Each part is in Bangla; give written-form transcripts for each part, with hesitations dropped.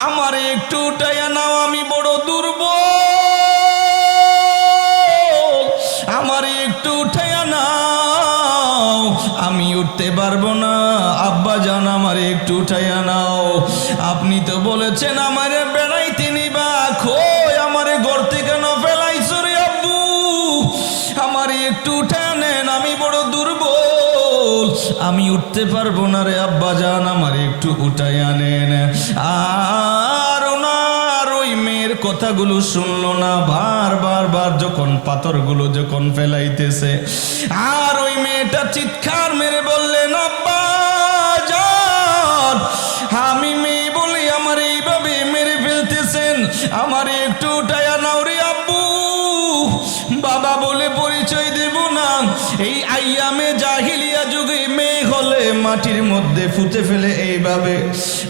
আমারে একটু উঠাইয়া নাও, আমি বড় দুর্বল, আমারে একটু উঠাইয়া নাও, আমি উঠতে পারবো না। আব্বা জান আমারে একটু উঠাইয়া নাও, আপনি তো বলেছেন আমারে বেড়াইতে নিবা, কই আমারে ঘর থেকে কেন ফেলাইছো রে আব্বু, আমারে একটু উঠাইয়া নেন, আমি বড় দুর্বল, আমি উঠতে পারবো না রে আব্বা জান, আমারে একটু উঠাইয়া নেন। আর ওনার ওই মেয়ের কথাগুলো শুনলো না, বার যখন পাথরগুলো যখন ফেলাইতেছে, আর ওই মেয়েটা চিৎকার মেরে বললেন, আব্বা জান, আমি মেয়ে বলে আমার এইভাবে মেরে ফেলতেছেন, আমারে একটু উঠাইয়া নাও রে আব্বু। বাবা বলে পরিচয় দেব না, এই আইয়ামে জাহিলিয়া যুগে মেয়ে হলে মাটির মধ্যে ফুটে ফেলে এইভাবে।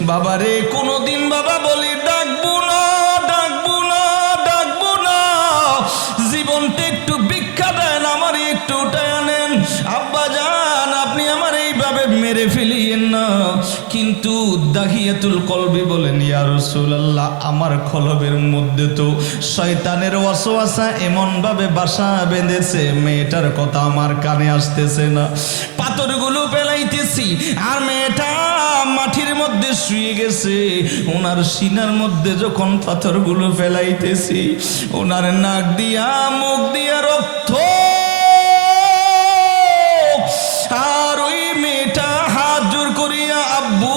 বাবারে কোনোদিন বাবা বলি ডাকবো না, ডাকবো না, ডাকবো না, জীবনটা একটু ভিক্ষা দেন, আমার একটু উঠায় নেন। আব্বা জান আপনি আমার এইভাবে মেরে ফেলিয়েন না। কিন্তু দাহিয়াতুল কলবি বলেন, ইয়া রাসূলুল্লাহ, আমার কলবের মধ্যে তো শয়তানের ওয়াসওয়াসা এমন ভাবে বাসা বেঁধেছে, মেয়েটার কথা আমার কানে আসতেছে না। পাথরগুলো ফেলাইতেছি আর মেয়েটা মাটির মধ্যে শুয়ে গেছে, ওনার সিনার মধ্যে যখন পাথরগুলো ফেলাইতেছি, ওনার নাক দিয়া মুখ দিয়া রক্ত, আর ওই মেয়েটা হাত জোর করিয়া আব্বু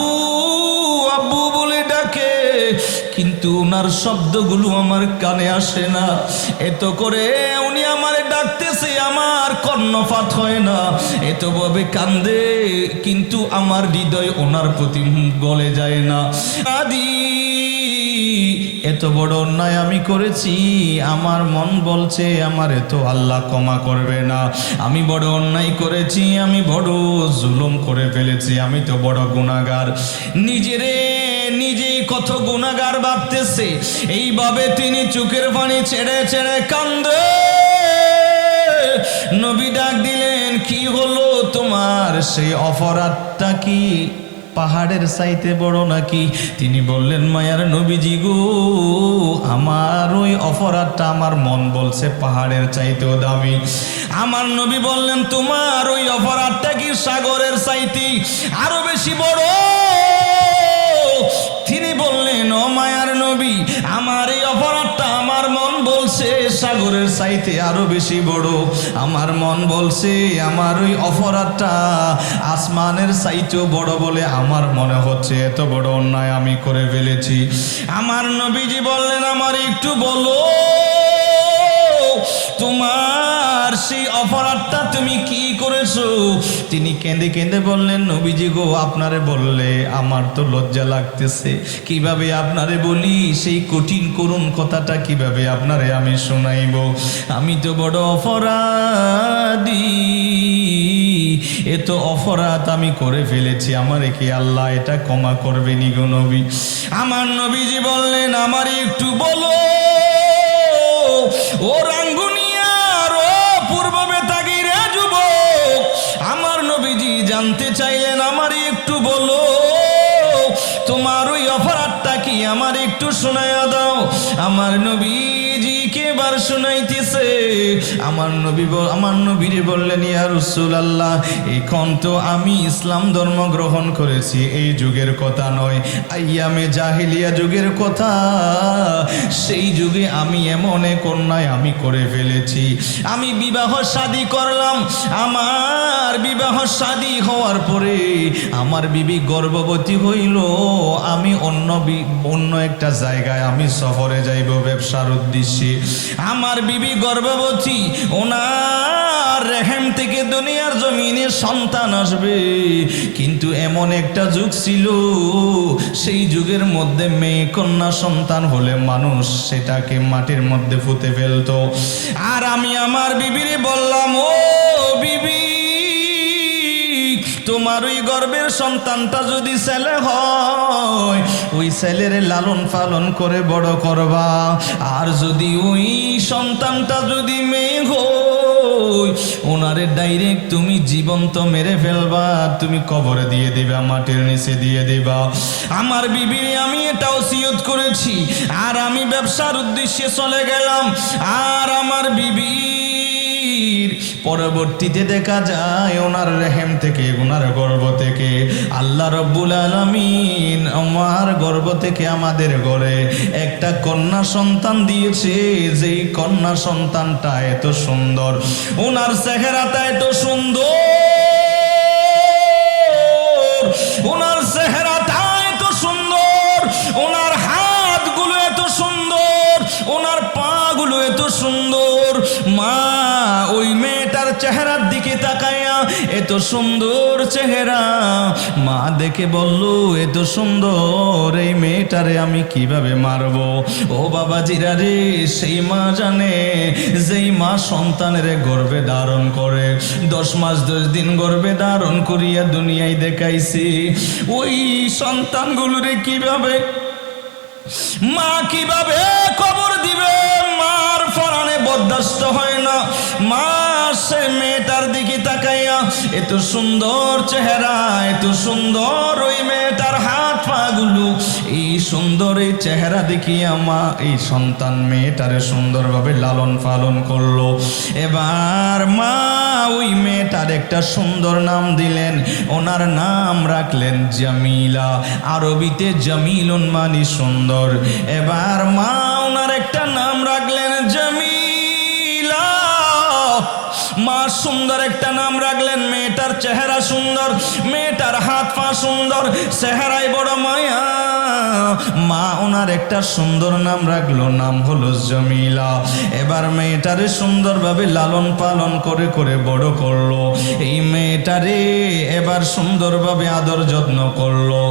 আব্বু বলে ডাকে, কিন্তু ওনার শব্দগুলো আমার কানে আসে না। এত করে উনি আমারে ডাকতেছে, আমার কর্ণপাত হয় না, এত ভাবে কান্দে, কিন্তু আমার হৃদয় ওনার প্রতি গলে যায় না। আদি এত বড় অন্যায় আমি করেছি, আমার মন বলছে আমার এত আল্লাহ ক্ষমা করবে না, আমি বড় অন্যায় করেছি, আমি বড় জুলুম করে ফেলেছি, আমি তো বড় গুনাহগার। নিজেই কত গুনাহগার ভাবতেছে, এইভাবে তিনি চোখের পানি ছেড়ে ছেড়ে কান্দে। নবী ডাক দিলেন, কি হলো তোমার, সেই অপরাধটা কি পাহাড়ের চাইতে বড় নাকি? তিনি বললেন, মায়ার নবীজি গো, আমার ওই অপরাধটা আমার মন বলছে পাহাড়ের চাইতেও দামি। আমার নবী বললেন, তোমার ওই অপরাধটা কি সাগরের চাইতে আরো বেশি বড়? তিনি বললেন, ও মায়ার নবী, আমার এই অপরাধটা আমার মন বলছে সাগরের চাইতে আরো বেশি বড়। আমার মন বলছে আমার ওই অপরাধটা আসমানের চাইতেও বড় বলে আমার মনে হচ্ছে, এত বড় অন্যায় আমি করে ফেলেছি। আমার নবীজি বললেন, আমার একটু বলো তোমার সেই অপরাধটা তুমি কি করেছো? তিনি কেঁদে কেঁদে বললেন, নবীজি গো, আপনারে বললে আমার তো লজ্জা লাগতেছে, কিভাবে আপনারে বলি, সেই কঠিন করুণ কথাটা কিভাবে আপনারে আমি শোনাইব, আমি তো বড় অপরাধী, এত অপরাধ আমি করে ফেলেছি, আমারে কি আল্লাহ এটা ক্ষমা করবে নি গো নবী? আমার নবীজি বললেন, আমার একটু বলো ও রাঙ্গুনিয়ার ও পূর্ব বেতাগির যুবক। আমার নবীজি জানতে চাইলেন, আমার একটু বলো তোমার ওই অপরাধটা কি, আমার একটু শোনায়া দাও। আমার নবীজি কেবার শোনাইতেছে, আমার নবীরে বললেন, ইয়া রাসূলুল্লাহ, এখন তো আমি ইসলাম ধর্ম গ্রহণ করেছি, এই যুগের কথা নয়, আইয়ামে জাহিলিয়া যুগের কথা। সেই যুগে আমি এমন এক অন্যায় আমি করে ফেলেছি, আমি বিবাহ শাদী করলাম, আমার বিবাহ শাদী হওয়ার পরে আমার বিবি গর্ভবতী হইল, আমি অন্য একটা জায়গায় আমি সফরে যাইব ব্যবসার উদ্দেশ্যে, আমার বিবি গর্ভবতী, ওনার রেহেম থেকে দুনিয়ার জমিনে সন্তান আসবে, কিন্তু এমন একটা যুগ ছিল, সেই যুগের মধ্যে মেয়ে কন্যা সন্তান হলে মানুষ সেটাকে মাটির মধ্যে পুঁতে ফেলতো। আর আমি আমার বিবিরে বললাম, ও বিবি, তোমার ওই গর্ভের সন্তানটা যদি ছেলে হয়, ওই ছেলের লালন পালন করে বড় করবা, আর যদি ওই সন্তানটা যদি মেয়ে হয়, ওনারে ডাইরেক্ট তুমি জীবন্ত মেরে ফেলবা, তুমি কবরে দিয়ে দিবা, মাটির নিচে দিয়ে দিবা। আমার বিবির আমি এটা ওসিয়ত করেছি। আর আমি ব্যবসার উদ্দেশ্যে চলে গেলাম। আর আমার বিবির পরবর্তীতে দেখা যায় ওনার রেহেম থেকে, ওনার গর্ভ থেকে আল্লাহ রব্বুল আলামিন আমার গর্ভ থেকে আমাদের ঘরে একটা কন্যা সন্তান দিয়েছে। যেই কন্যা সন্তানটা এত সুন্দর, ওনার চেহারাটা এত সুন্দর, ওনার চেহারাটা এত সুন্দর, ওনার হাতগুলো এত সুন্দর, ওনার পাগুলো এত সুন্দর। মা ওই মেয়েটার চেহারার দিকে তাকাইয়া, এত সুন্দর চেহারা, মা দেখে বলল এত সুন্দর এই মেয়েটারে আমি কিভাবে মারবো। ও বাবা জিরা রে, সেই মা জানে যেই মা সন্তানের গর্ভে ধারণ করে 10 মাস 10 দিন গর্ভে ধারণ করিয়া দুনিয়ায় দেখাইছি, ওই সন্তানগুলোরে কিভাবে মা কিভাবে কবর দিবে। মার ফরানে বরদাস্ত হয় না। মা সে মেয়েটার দিকে তাকাইয়া, এত সুন্দর চেহারা, এত সুন্দর ওই মেয়েটার হাত পা গুলো, এই সুন্দর এই চেহারা দেখিয়া মা এই সন্তান মেয়েটারে সুন্দরভাবে লালন পালন করলো। এবার মা ওই মেয়েটার একটা সুন্দর নাম দিলেন। ওনার নাম রাখলেন জামিলা, আরবিতে জামিলুন মানে সুন্দর। এবার মা ওনার একটা নাম রাখলেন জামিলা। মা সুন্দর একটা নাম রাখলেন। মেয়েটার চেহারা সুন্দর, মেয়েটার হাত পা সুন্দর, চেহারায় বড় মায়া। মা ওনার একটা সুন্দর নাম রাখলো, নাম হলো জামিলা। এবার মেয়েটারে সুন্দরভাবে লালন পালন করে করে বড় করলো। এই মেয়েটারে এবার সুন্দরভাবে আদর যত্ন করলো।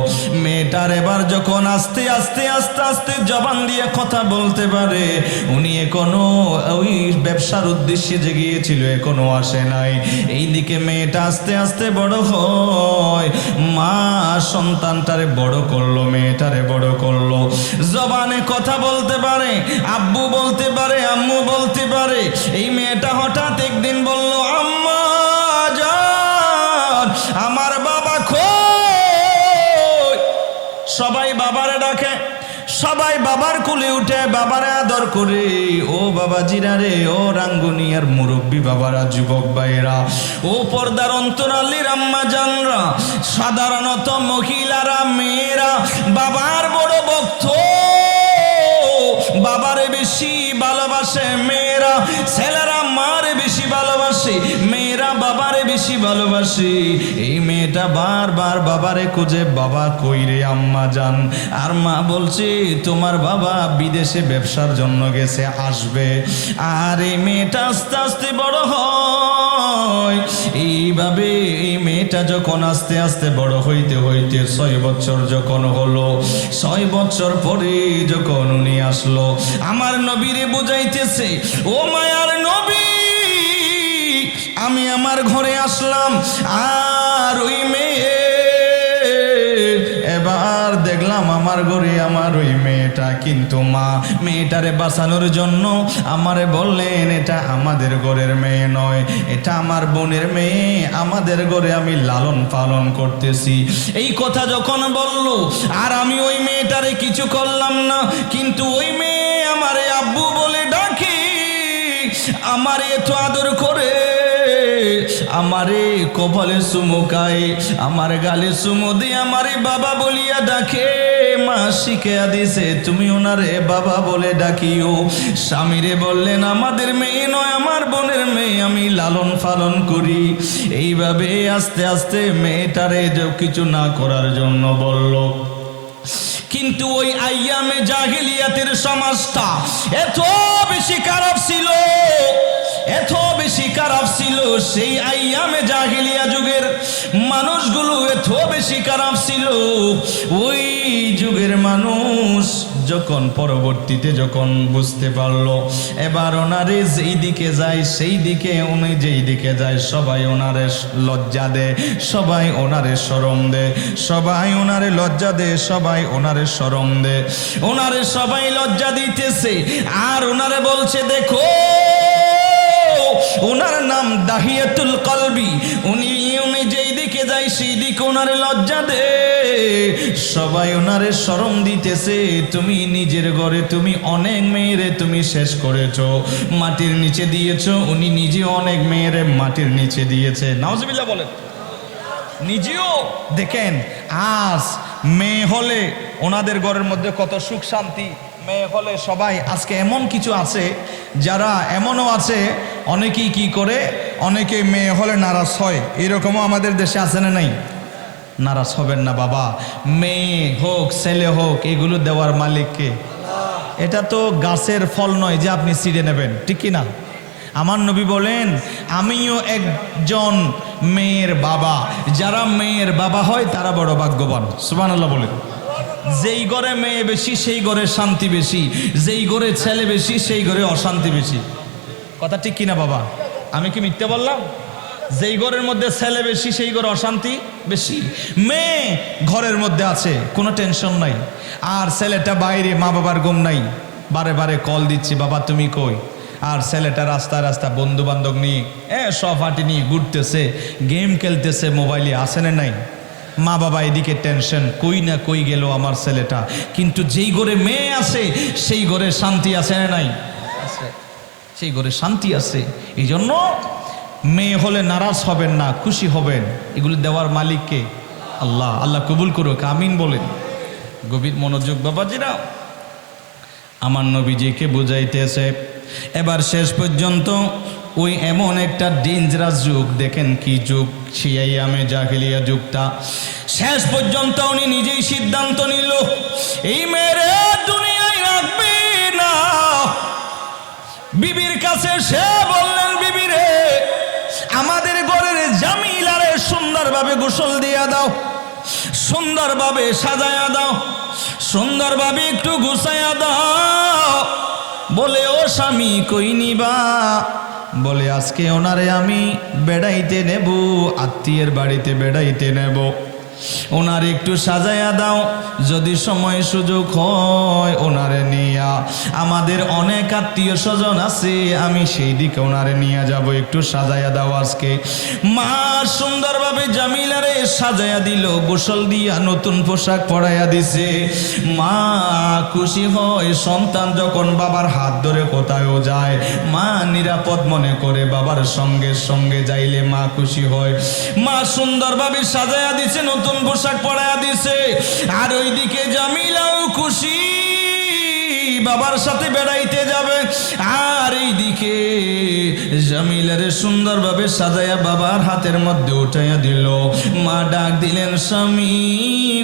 মেয়েটার এবার যখন আস্তে আস্তে আস্তে আস্তে জবান দিয়ে কথা বলতে পারে, উনি এখনো ওই ব্যবসার উদ্দেশ্যে যে গিয়েছিল এখনো আসে নাই। এইদিকে মেয়েটা আস্তে আস্তে বড় হয়। মা সন্তানটারে বড় করলো, মেয়েটারে বড় করলো। জবানে কথা বলতে পারে, আব্বু বলতে পারে, আম্মু বলতে পারে। এই মেয়েটা হঠাৎ একদিন বলল, আম্মা জান, আমার বাবা কই? সবাই বাবারে ডাকে, সবাই বাবার কোলে উঠে বাবারে আদর করে। ও বাবা জিরা রে, ও রাঙ্গুনিয়ার মুরব্বী বাবারা, যুবক ভাইরা, ও পর্দার অন্তরালির আম্মা জানরা, সাধারণত মহিলারা, মেয়েরা বাবার বড় ভক্ত, বাবারে বেশি ভালোবাসে। মেয়েরা, ছেলেরা মারে বেশি ভালোবাসে, মেয়েরা বাবারে বেশি ভালোবাসে। এই মেয়েটা বারবার বাবারে খুঁজে, বাবা কই রে আম্মা জান। আর মা বলছে তোমার বাবা বিদেশে ব্যবসার জন্য গেছে, আসবে। আর এই মেয়েটা আস্তে আস্তে বড় হয়। এইভাবে এই মেয়েটা যখন আস্তে আস্তে বড় হইতে হইতে 6 বছর যখন হলো, 6 বছর পরে যখন উনি আসলো, আমার নবীরে বুঝাইতেছে, ও মায়ার নবী, আমি আমার ঘরে আসলাম। আর ওই মেয়ে এবার দেখলাম আমার ঘরে আমার ওই মেয়েটা, কিন্তু মা মেয়েটারে বাঁচানোর জন্য আমারে বললেন এটা আমাদের ঘরের মেয়ে নয়, এটা আমার বোনের মেয়ে, আমাদের ঘরে আমি লালন পালন করতেছি। এই কথা যখন বলল, আর আমি ওই মেয়েটারে কিছু করলাম না, কিন্তু ওই মেয়ে আমারে আব্বু বলে ডাকে, আমারে এত আদর করে, আমারে কপালে চুমু খায়, আমার গালে চুমু দিয়ে আমারে বাবা বলিয়া ডাকে। মা শিখিয়া দিছে তুমি ওনারে বাবা বলে ডাকিও। স্বামীরে বললেন আমাদের মেয়ে নয়, আমার বোনের মেয়ে, আমি লালন পালন করি। এইভাবে আস্তে আস্তে মেয়েটারে কিছু না করার জন্য বলল। কিন্তু ওই আইয়ামে জাহিলিয়াতের সমাজটা এত বেশি খারাপ ছিল, এত বেশি খারাপ ছিল, সেই আইয়ামে জাহিলিয়া যুগের মানুষগুলো এত বেশি খারাপ ছিল। ওই যুগের মানুষ যখন পরবর্তীতে যখন বুঝতে পারলো, এবার ওনারে যেই দিকে যায় সেই দিকে, উনি যেই দিকে যায় সবাই ওনারে লজ্জা দেয়, সবাই ওনারে শরম দেয়, সবাই ওনারে লজ্জা দেয়, সবাই ওনারে শরম দেয়, ওনারে সবাই লজ্জা দিতেছে। আর ওনারে বলছে দেখো ওনার নাম দাহিয়াতুল কলবি। উনি যেই দিকে যায় সেই দিকে ওনারে লজ্জা দে, সবাই ওনারে শরম দিতেছে। তুমি নিজের ঘরে তুমি অনেক মেয়েরে তুমি শেষ করেছো, মাটির নিচে দিয়েছো। উনি নিজে অনেক মেয়েরে মাটির নিচে দিয়েছে। নাউজুবিল্লাহ বলেন। নিজেও দেখেন, আজ মেয়ে হলে ওনাদের ঘরের মধ্যে কত সুখ শান্তি। মেয়ে হলে সবাই আজকে এমন কিছু আছে, যারা এমনও আছে অনেকেই কি করে, অনেকে মেয়ে হলে নারাজ হয়। এরকমও আমাদের দেশে আছে না নাই? নারাজ হবেন না বাবা, মেয়ে হোক ছেলে হোক এগুলো দেওয়ার মালিককে। এটা তো গাছের ফল নয় যে আপনি ছিঁড়ে নেবেন, ঠিক কি না? আমার নবী বলেন, আমিও একজন মেয়ের বাবা। যারা মেয়ের বাবা হয় তারা বড় ভাগ্যবান। সুবহানাল্লাহ বলেন। যেই ঘরে মেয়ে বেশি সেই ঘরে শান্তি বেশি, যেই ঘরে ছেলে বেশি সেই ঘরে অশান্তি বেশি। কথা ঠিক কিনা বাবা? আমি কি মিথ্যে বললাম? যেই ঘরের মধ্যে ছেলে বেশি সেই ঘরে অশান্তি বেশি। মেয়ে ঘরের মধ্যে আছে, কোনো টেনশন নাই, আর ছেলেটা বাইরে, মা বাবার ঘুম নাই, বারে বারে কল দিচ্ছি, বাবা তুমি কই? আর ছেলেটা রাস্তায় রাস্তায় বন্ধু বান্ধব নিয়ে সব হাঁটি নিয়ে ঘুরতেছে, গেম খেলতেছে মোবাইলে, আসে না নাই? মা বাবা এদিকে টেনশন, কই না কই গেল আমার ছেলেটা। কিন্তু যেই ঘরে মেয়ে আছে সেই ঘরে শান্তি আছে না নাই? আছে, সেই ঘরে শান্তি আছে। এই জন্য মেয়ে হলে নারাজ হবেন না, খুশি হবেন। এগুলি দেওয়ার মালিককে আল্লাহ। আল্লাহ কবুল করুক, আমিন বলেন। গভীর মনোযোগ বাবাজিরা, আমার নবীজিকে বুঝাইতেছে। এবার শেষ পর্যন্ত ওই এমন একটা ডেঞ্জারাস যুগ, দেখেন কি যুগ, শিয়াইয়ামে জাহিলিয়া যুগটা। শেষ পর্যন্ত উনি নিজেই সিদ্ধান্ত নিল, এই মেয়েরে দুনিয়ায় রাখবে না। বিবির কাছে সে বললেন, বিবি রে, আমাদের ঘরের জামিলারে সুন্দরভাবে গোসল দিয়া দাও, সুন্দরভাবে সাজায়া দাও, সুন্দরভাবে একটু গুছাইয়া দাও। বলে, ও স্বামী কই নিবা? বলে, আজকে ওনারে আমি বেড়াইতে নেব, আত্মীয়ের বাড়িতে বেড়াইতে নেব, ওনারে একটু সাজাইয়া দাও। যদি সময় সুযোগ হয় ওনারে নিয়া, আমাদের অনেক আত্মীয় স্বজন আছে, আমি সেই দিকে ওনারে নিয়ে যাব, একটু সাজাইয়া দাও আজকে। মা সুন্দরভাবে জামিলারে সাজাইয়া দিল, গোসল দিয়া নতুন পোশাক পরাইয়া দিছে। মা খুশি হয়, সন্তান যখন বাবার হাত ধরে কোথায়ও যায়, মা নিরাপদ মনে করে বাবার সঙ্গে সঙ্গে যাইলে মা খুশি হয়। মা সুন্দরভাবে সাজাইয়া দিছে, নতুন পোশাক পরাইয়া দিছে। আর ওইদিকে জামিলাও খুশি, বাবার সাথে বেড়াইতে যাবে। আর এইদিকে জামিলারে সুন্দরভাবে সাজাইয়া বাবার হাতের মধ্যে উঠাইয়া দিল। মা ডাক দিলেন, স্বামী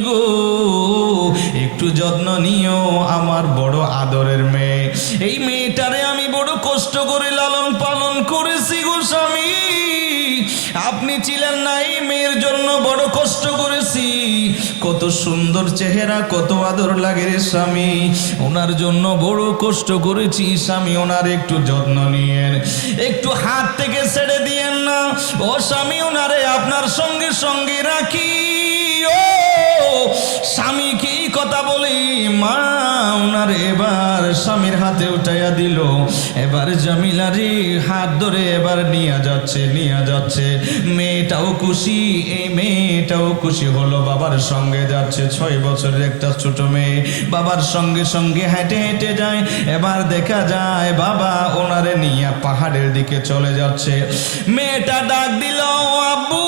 গো, একটু যত্ন নিও, আমার বড় আদরের মেয়ে। এই মেয়েটারে আমি বড় কষ্ট করে লালন পালন করেছি গো স্বামী। আপনি ছিলেন না, এই মেয়ের জন্য বড় কষ্ট করেছি। কত সুন্দর চেহারা, কত আদর লাগে রে স্বামী, ওনার জন্য বড় কষ্ট করেছি স্বামী, ওনার একটু যত্ন নিয়েন, একটু হাত থেকে ছেড়ে দিয়েন না। ও স্বামী, ওনারে আপনার সঙ্গে সঙ্গে রাখি। ও স্বামীকে এই কথা বলি, মা ওনার এবার স্বামীর হাতে উঠাইয়া দিল। এবার জামিলারি হাত ধরে এবার নিয়ে যাচ্ছে, নিয়ে যাচ্ছে। মেয়েটাও খুশি, এই মেয়েটাও খুশি হলো, বাবার সঙ্গে যাচ্ছে। 6 বছরের একটা ছোট মেয়ে বাবার সঙ্গে সঙ্গে হেঁটে হেঁটে যায়। এবার দেখা যায় বাবা ওনারে নিয়ে পাহাড়ের দিকে চলে যাচ্ছে। মেয়েটা ডাক দিল, আব্বু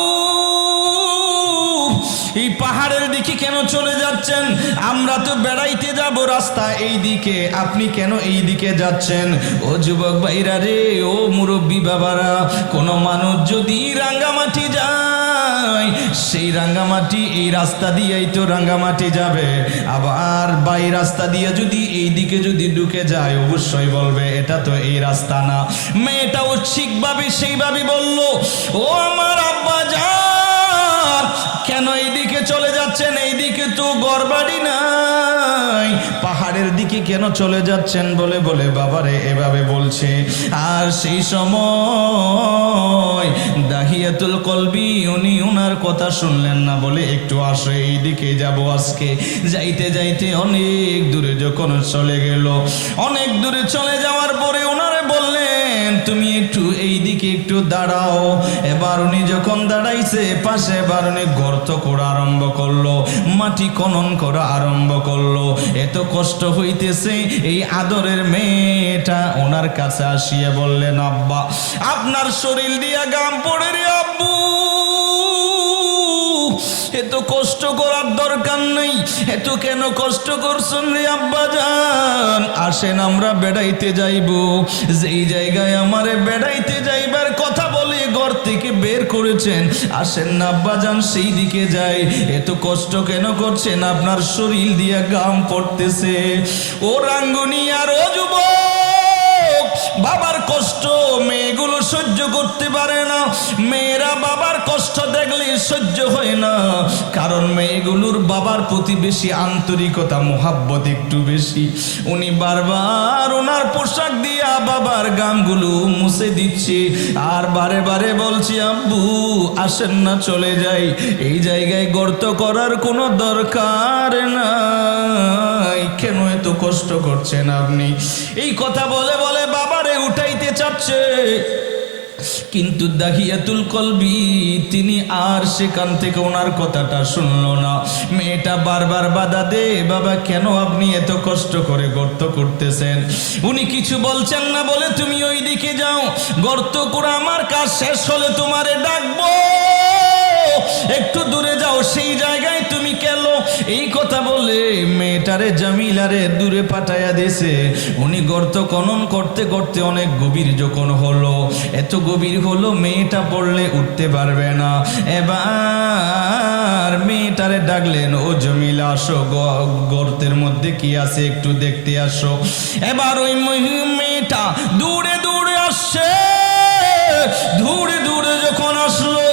এই পাহাড়ের দিকে কেন চলে যাচ্ছেন? আমরা তো বেড়াইতে যাব, রাস্তা এই দিকে, আপনি কেন এই দিকে যাচ্ছেন? ও যুবক ভাইরা রে, ও মুরব্বী বাবারা, কোনো মানুষ যদি রাঙ্গামাটি যায়, সেই রাঙ্গামাটি এই রাস্তা দিয়েই তো রাঙ্গামাটি যাবে। আবার বাই রাস্তা দিয়ে যদি এই দিকে যদি ঢুকে যায়, অবশ্যই বলবে এটা তো এই রাস্তা না। মেয়েটাও ঠিকভাবে সেইভাবে বলল, ও আমার আব্বা যান, কেন এইদিকে চলে যাচ্ছেন? এইদিকে তো ঘরবাড়ি নাই, পাহাড়ের দিকে কেন চলে যাচ্ছেন? বলে বলে বাবারে এভাবে বলছে। আর সেই সময় দাহিয়াতুল কলবি উনি ওনার কথা শুনলেন না, বলে একটু আসো, এইদিকে যাব আজকে। যাইতে যাইতে অনেক দূরে যখন চলে গেল, অনেক দূরে চলে যাওয়ার পরে ওনারে বললেন, তুমি একটু এই দিকে একটু দাঁড়াও। এবার উনি যখন দাঁড়াইছে পাশে, এবার উনি গর্ত করা আরম্ভ করলো, মাটি খনন করা আরম্ভ করলো। এত কষ্ট হইতেছে। এই আদরের মেয়েটা ওনার কাছে আসিয়া বললেন, আব্বা আপনার শরীর দিয়া গাম পড়ে রে আব্বু, এত কষ্ট করার দরকার নেই, এত কেন কষ্ট করছেন রে আব্বা জান? আসেন আমরা বেড়াইতে যাইব। যেই জায়গায় আমারে বেড়াইতে যাইবার কথা বলে ঘর থেকে বের করেছেন, আসেন না আব্বা জান সেই দিকে যাই। এত কষ্ট কেন করছেন? আপনার শরীর দিয়া গাম পড়তেছে। ও রাঙ্গুনি আর ও যুবক, বাবার কষ্ট মেয়েগুলো সহ্য করতে পারে না। মেয়েরা বাবার কষ্ট দেখলে সহ্য হয় না, কারণ মেয়েগুলোর বাবার প্রতি বেশি আন্তরিকতা, মোহাব্বত একটু বেশি। উনি বারবার ওনার পোশাক দিয়া বাবার গামগুলো মুছে দিচ্ছে, আর বারে বারে বলছি, আব্বু আসেন না চলে যাই, এই জায়গায় গর্ত করার কোনো দরকার নাই, কেন এত কষ্ট করছেন আপনি? এই কথা বলে বলে বাবারে উঠাইতে চাচ্ছে, কিন্তু দাহিয়াতুল কলবি তিনি আর সেখান থেকে ওনার কথাটা শুনলো না। মেয়েটা বারবার বাধা দে, বাবা কেন আপনি এত কষ্ট করে গর্ত করতেছেন? উনি কিছু বলছেন না বলে, তুমি ওই দিকে যাও, গর্ত করে আমার কাজ শেষ হলে তোমারে ডাকবো, একটু দূরে যাও, সেই জায়গায় তুমি কেন? এই কথা বলে মেয়েটারে জামিলারে দূরে পাঠাইয়া দিয়েছে। উনি গর্ত খনন করতে করতে অনেক গভীর যখন হলো, এত গভীর হলো মেয়েটা পড়লে উঠতে পারবে না। এবার মেয়েটারে ডাকলেন, ও জামিলা আসো, গর্তের মধ্যে কি আছে একটু দেখতে আসো। এবার ওই মেয়েটা দূরে দূরে আসছে, দূরে দূরে যখন আসলো,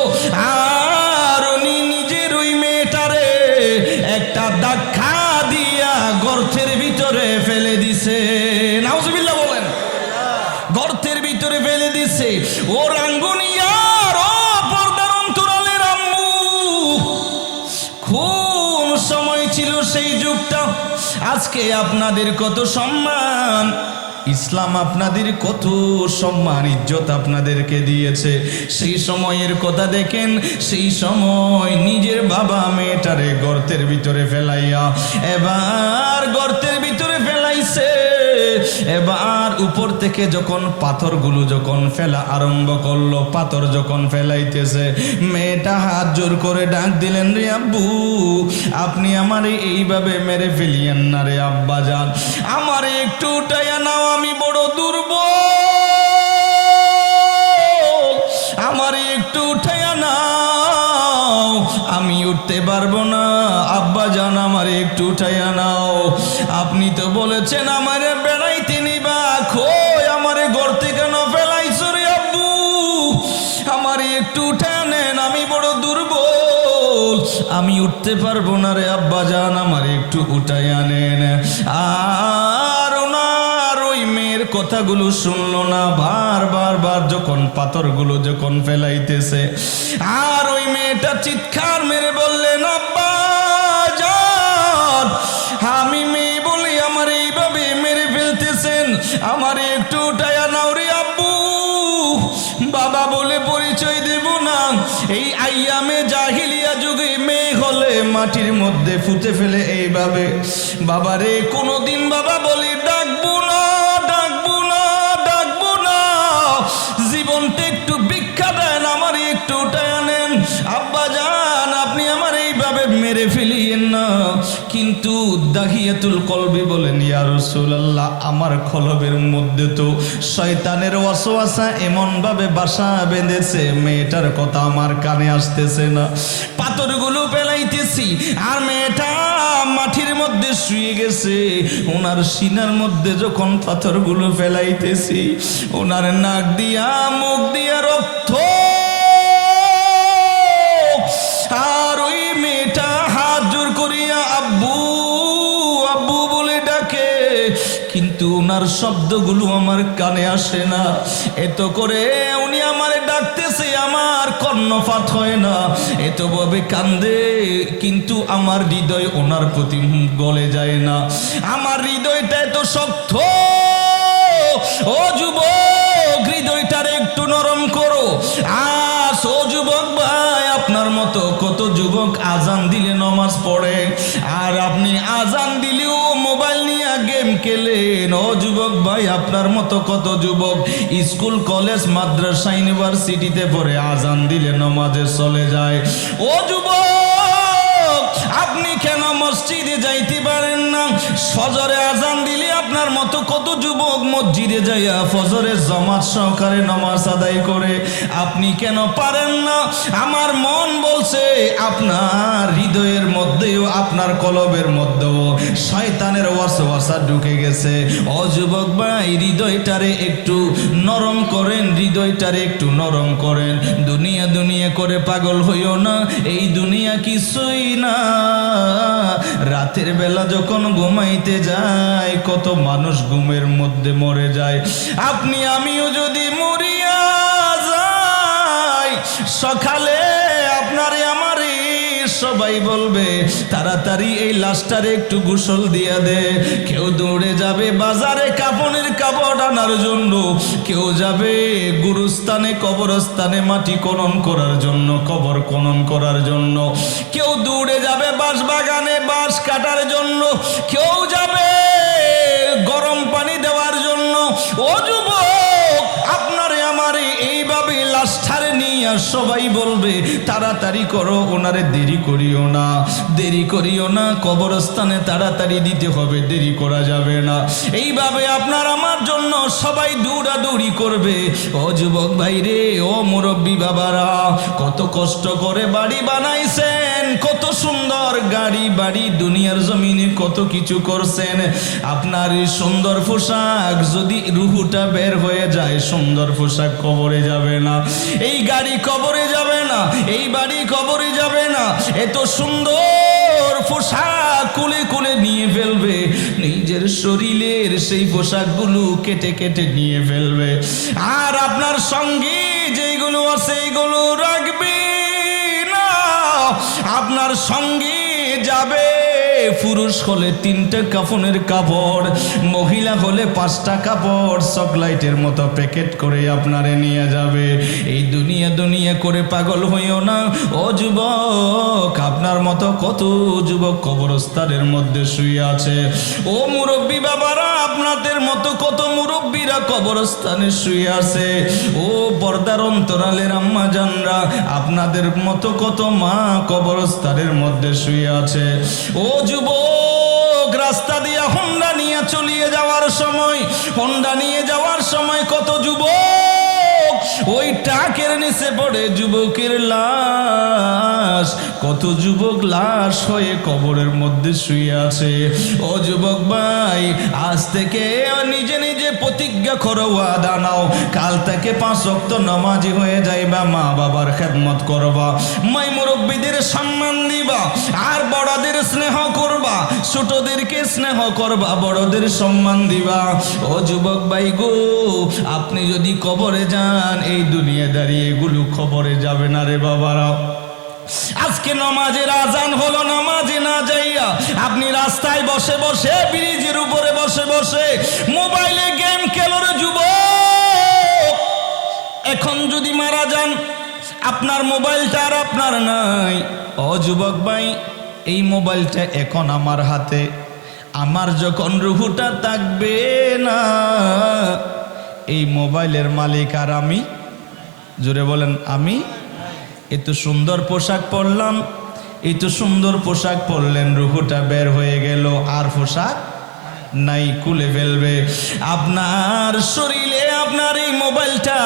আর উনি নিজের ওই মেয়েটারে একটা ধাক্কা দিয়া গর্তের ভিতরে ফেলে দিছে। নাউজুবিল্লাহ বলেন। গর্তের ভিতরে ফেলে দিছে। ও রাঙ্গুনিয়ার, ও পর্দার অন্তরালের আম্মু, কোন সময় ছিল সেই যুগটা? আজকে আপনাদের কত সম্মান, ইসলাম আপনাদের কত সম্মান ইজ্জত আপনাদেরকে দিয়েছে। সেই সময়ের কথা দেখেন, সেই সময় নিজের বাবা মেয়েটারে গর্তের ভিতরে ফেলাইয়া, এবার গর্তের ভিতরে ফেলাইছে। এবার উপর থেকে যখন পাথরগুলো যখন ফেলা আরম্ভ করলো, পাথর যখন ফেলাইতেছে, মেয়েটা হাত জোর করে ডাক দিলেন, রে আব্বু আপনি আমারে এইভাবে মেরে ফেলিয়েন না রে আব্বা জান, আমারে একটু উঠাইয়া নাও, আমি বড় দুর্বল, আমারে একটু উঠাইয়া নাও, আমি উঠতে পারবো না, আব্বা জান আমারে একটু উঠাইয়া নাও। আপনি তো বলেছেন আমারে বেড়াইতে নিবা, কই আমারে গর্তে কেন ফেলাইছো রে আব্বু? আমারে একটু উঠাইয়া নেন, আমি বড় দুর্বল, আমি উঠতে পারবো না রে আব্বা জান, আমারে একটু উঠাইয়া নেন। আর ওনার ওই মেয়ের কথাগুলো শুনলো না, বার যখন পাথরগুলো যখন ফেলাইতেছে, আর ওই মেয়েটা চিৎকার মেরে বললেন, আব্বা জান আমি মেয়ে বলে আমার এইভাবে মেরে ফেলতেছেন, আমার একটু উঠাইয়া নাও রে আব্বু। বাবা বলে পরিচয় দেব না, এই আইয়ামে জাহিলিয়া যুগে মেয়ে হলে মাটির মধ্যে ফুটে ফেলে এইভাবে। বাবারে কোনোদিন বাবা বলে ডাকবো না, ডাকবো না, ডাকবো না, জীবনটা একটু ভিক্ষা দেন, আমার একটু উঠাইয়া নেন, আব্বা জান আপনি আমার এইভাবে মেরে ফেলিয়েন না। কিন্তু দাহিয়াতুল কলবি বলেন, ইয়া রাসূলুল্লাহ আমার কলবের মধ্যে তো শয়তানের ওয়াসওয়াসা এমন ভাবে বাসা বেঁধেছে, মেয়েটার কথা আমার কানে আসতেছে না, পাথরগুলো ফেলাইতেছি আর মেয়েটা মাটির মধ্যে শুয়ে গেছে, ওনার সিনার মধ্যে যখন পাথরগুলো ফেলাইতেছি, ওনার নাক দিয়া মুখ দিয়া রক্ত, আর ওই মেয়েটা হাত জোর করিয়া আব্বু আব্বু বলে ডাকে, কিন্তু ওনার শব্দগুলো আমার কানে আসে না। এত করে উনি আমারে ডাকতেছে, আমার কর্ণপাত হয় না, এত ভাবে কান্দে, কিন্তু আমার হৃদয় ওনার প্রতি গলে যায় না, আমার হৃদয়টা এত শক্ত। ও যুবক, হৃদয়টা মতো কত যুবক আজান দিলে নামাজ পড়ে, আর আপনি আজান দিলেও মোবাইল নিয়ে গেম খেলেন। ও যুবক ভাই, আপনার মতো কত যুবক স্কুল কলেজ মাদ্রাসা ইউনিভার্সিটিতে পড়ে আজান দিলে নামাজে চলে যায়। ও যুবক, আপনি কেন মসজিদে যাইতে পারেন না? ফজরে আজান দিলে আপনার মতো কত যুবক মসজিদে যাইয়া ফজরের জামাত সহকারে নামাজ আদায় করে, আপনি কেন পারেন না? আমার মন বলছে আপনার হৃদয়ের মধ্যেও, আপনার কলবের মধ্যেও শয়তানের ওয়াসওয়াসা ঢুকে গেছে। ও যুবক ভাই, হৃদয়টারে একটু নরম করেন, হৃদয়টারে একটু নরম করেন। দুনিয়া দুনিয়া করে পাগল হইও না, এই দুনিয়া কিছুই না। রাতের বেলা যখন ঘুমাইতে যায় কত মানুষ ঘুমের মধ্যে মরে যায়। আপনি আমিও যদি মরিয়া যাই, সকালে আপনারে আমারে সবাই বলবে তাড়াতাড়ি এই লাশটারে একটু গোসল দিয়া দে। কেউ দৌড়ে যাবে বাজারে কাপড়ের কাপড় আনার জন্য, কেউ যাবে গুরুস্থানে কবরস্থানে মাটি খনন করার জন্য, কবর খনন করার জন্য, কেউ দৌড়ে যাবে বাঁশ বাগানে বাঁশ কাটার জন্য, কেউ যাবে গরম পানি দেওয়ার জন্য। ও যুবক, আপনারে আমারে এইভাবে লাশটারে নিয়ে সবাই বলবে তাড়াতাড়ি করো, ওনারে দেরি করিও না, দেরি করিও না, কবরস্থানে তাড়াতাড়ি দিতে হবে, দেরি করা যাবে না। এইভাবে আপনার আমার জন্য সবাই দৌড়াদৌড়ি করবে। ও যুবক ভাই রে, ও মুরব্বী বাবারা, কত কষ্ট করে বাড়ি বানাইছেন, কত সুন্দর গাড়ি বাড়ি, দুনিয়ার জমিনে কত কিছু করছেন। আপনার এই সুন্দর পোশাক যদি রুহুটা বের হয়ে যায়, সুন্দর পোশাক কবরে যাবে না, এই গাড়ি কবরে যাবে না, এই বাড়ি কবরে যাবে না। এত সুন্দর পোশাক কুলে কুলে নিয়ে ফেলবে, নিজের শরীরের সেই পোশাকগুলো কেটে কেটে নিয়ে ফেলবে। আর আপনার সঙ্গে যেগুলো আছে এইগুলো রাখবে না। আপনার সঙ্গে যাবে, পুরুষ হলে 3টে কাফনের কাপড়, মহিলা হলে 5টা কাপড় চকলাইটের মতো প্যাকেট করে আপনারে নিয়ে যাবে। এই দুনিয়া দুনিয়া করে পাগল হইও না। ও যুবক, আপনার মতো কত যুবক কবরস্থানের মধ্যে শুয়ে আছে। ও মুরব্বী বাবারা, আপনাদের মতো কত মুরব্বীরা কবরস্থানে শুয়ে আছে। ও পর্দার অন্তরালের আম্মা জানরা, আপনাদের মতো কত মা কবরস্থানের মধ্যে শুয়ে আছে। ও যুবক, রাস্তা দিয়ে হোন্ডা নিয়ে চলিয়ে যাওয়ার সময়, হোন্ডা নিয়ে যাওয়ার সময় কত যুবক ওই ট্রাকের নিচে পড়ে যুবকের লাশ, কত যুবক লাশ হয়ে কবরের মধ্যে শুয়ে আছে। ও যুবক ভাই, আজ থেকে নিজে নিজে প্রতিজ্ঞা করো, ওয়াদা নাও, কাল থেকে 5 ওয়াক্ত নামাজি হয়ে যাইবা, মা বাবার খেদমত করবা, মাই মুরব্বীদের সম্মান দিবা, আর বড়দের স্নেহ করবা, ছোটদেরকে স্নেহ করবা, বড়দের সম্মান দিবা। ও যুবক ভাই গো, আপনি যদি কবরে যান, এই দুনিয়া দাঁড়িয়ে এগুলো কবরে যাবে না রে বাবারা। আজকে নামাজের আজান হলো, নামাজে না যাইয়া আপনি রাস্তায় বসে বসে, ব্রিজের উপরে বসে বসে মোবাইলে গেম খেলো রে যুবক। এখন যদি মারা যান, আপনার মোবাইলটা আর আপনার নাই। ও যুবক ভাই, এই মোবাইলটা এখন আমার হাতে, আমার যখন রুহুটা থাকবে না, এই মোবাইলের মালিক আর আমি। জোরে বলেন আমি। এত সুন্দর পোশাক পরলাম, এত সুন্দর পোশাক পরলেন, রুহুটা বের হয়ে গেল, আর পোশাক নাই, খুলে ফেলবে। আপনার শরীরে আপনার এই মোবাইলটা,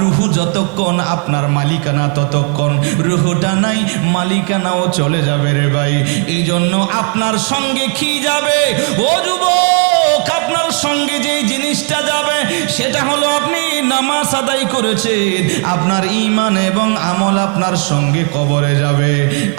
রুহু যতক্ষণ আপনার মালিকানা ততক্ষণ, রুহুটা নাই, মালিকানাও চলে যাবে রে ভাই। এই জন্য আপনার সঙ্গে কি যাবে? ও যুবক, আপনার সঙ্গে যে জিনিসটা যাবে সেটা হলো আপনি নামাজ আদায় করেছেন, আপনার ঈমান এবং আমল আপনার সঙ্গে কবরে যাবে।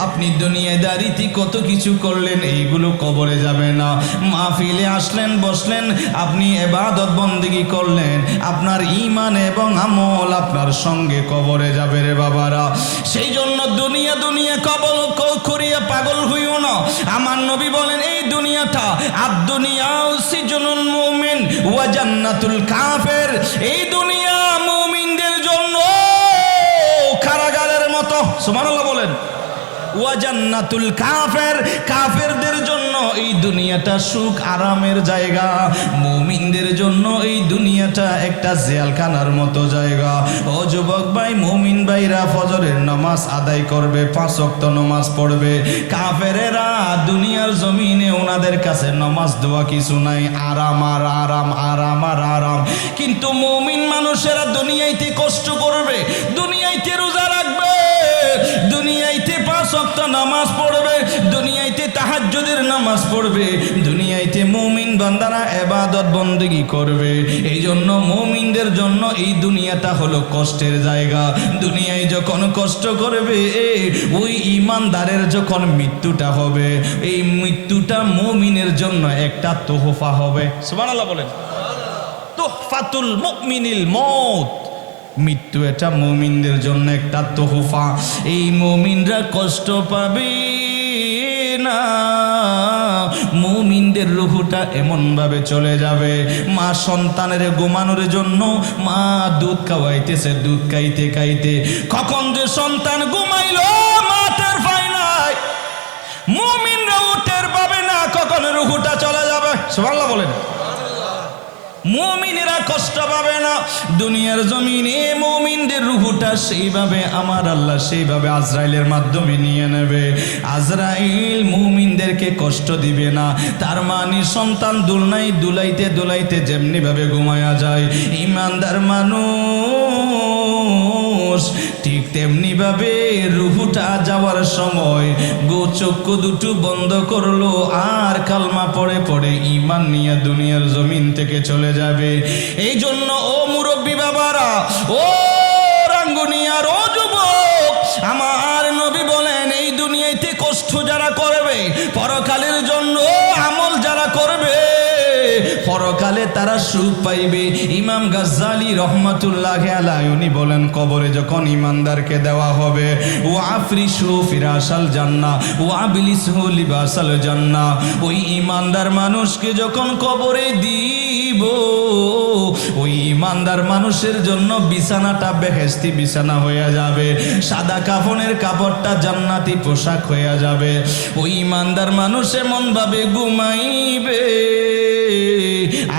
আপনি দুনিয়াদারিতে কত কিছু করলেন, এইগুলো কবরে যাবে না। মাহফিলে আসলেন, বসলেন, আপনি ইবাদত বন্দেগী করলেন, আপনার ঈমান এবং আমল আপনার সঙ্গে কবরে যাবে রে বাবারা। সেই জন্য দুনিয়া দুনিয়া কবল করিয়া পাগল হইও না। আমার নবী বলেন, এই দুনিয়াটা আদ-দুনিয়া সিজনুল মুমিন ওয়া জান্নাতুল কাফের, এই দুনিয়া মুমিনদের জন্য কারাগারের মতো। সুবহানাল্লাহ বলেন। ওয়া জান্নাতুল কাফের, কাফেরদের জন্য এই দুনিয়াটা সুখ আরামের জায়গা, মুমিনদের জন্য এই দুনিয়াটা একটা জেলখানার মতো জায়গা। ও যুবক ভাই, মুমিন ভাইরা ফজরের নামাজ আদায় করবে, 5 ওয়াক্ত নামাজ পড়বে। কাফেরেরা দুনিয়ার জমিনে ওনাদের কাছে নামাজ দোয়া কিছু নাই, আরাম আর আরাম, আরাম আর আরাম। কিন্তু মুমিন মানুষেরা দুনিয়াইতে কষ্ট করবে, দুনিয়াইতে রোজা রাখবে, দুনিয়াইতে 5 ওয়াক্ত নামাজ পড়বে, দুনিয়াইতে তাহাজ্জুদের নামাজ পড়বে, দুনিয়াইতে মুমিন বান্দারা ইবাদত বন্দেগী করবে। এই জন্য মুমিনদের জন্য এই দুনিয়াটা হলো কষ্টের জায়গা। দুনিয়ায় যখন কষ্ট করবে, ওই ইমানদারের যখন মৃত্যুটা হবে, এই মৃত্যুটা মুমিনের জন্য একটা তোহফা হবে। সুবহানাল্লাহ বলেন, তোহফাতুল মুমিনিল মউত, মৃত্যু এটা মুমিনদের জন্য একটা তোহফা। এই মুমিনরা কষ্ট পাবে না, মুমিনদের রূহটা এমন ভাবে চলে যাবে। মা সন্তানের ঘুমানোর জন্য মা দুধ খাওয়াইতেছে, দুধ খাইতে খাইতে কখন যে সন্তান ঘুমাইলো মা টের পায় নাই, মুমিনরা টের পাবে না কখন রূহটা চলে যাবে। সুবহানাল্লাহ বলেন, মুমিনেরা কষ্ট পাবে না। দুনিয়ার জমিনে মুমিনদের রূহটা সেইভাবে আমার আল্লাহ সেইভাবে আজরাইলের মাধ্যমে নিয়ে নেবে। আজরাইল মুমিনদেরকে কষ্ট দিবে না। তার মানে সন্তান দুলনাই দুলাইতে দুলাইতে যেমনি ভাবে ঘুমায়া যায়, ইমানদার মানুষ ঠিক তেমনি ভাবে রূহটা যাওয়ার সময় চক্ষু দুটো বন্ধ করলো আর কালমা পড়ে পড়ে ঈমান নিয়ে দুনিয়ার জমিন থেকে চলে যাবে। এই জন্য ও মুরব্বী বাবারা, ও রাঙ্গুনিয়ার ও যুবক, আমার নবী বলেন এই দুনিয়াতে কষ্ট যারা করবে, পরকালের জন্য আমল যারা করবে, পরকালে তারা সুখ পাইবে। ইমাম গাজ্জালি রহমাতুল্লাহি আলাইহি উনি বলেন, কবরে যখন ইমানদারকে দেওয়া হবে, ওয়া আফরিশু ফিরাশাল জান্নাহ ওয়া আবলিসহু লিবাসাল জান্নাহ, ওই ইমানদার মানুষকে যখন কবরে দিব, ওই ইমানদার মানুষের জন্য বিছানাটা বেহেশতি বিছানা হয়ে যাবে, সাদা কাফনের কাপড়টা জান্নাতি পোশাক হয়ে যাবে। ওই ইমানদার মানুষ এমন ভাবে ঘুমাইবে,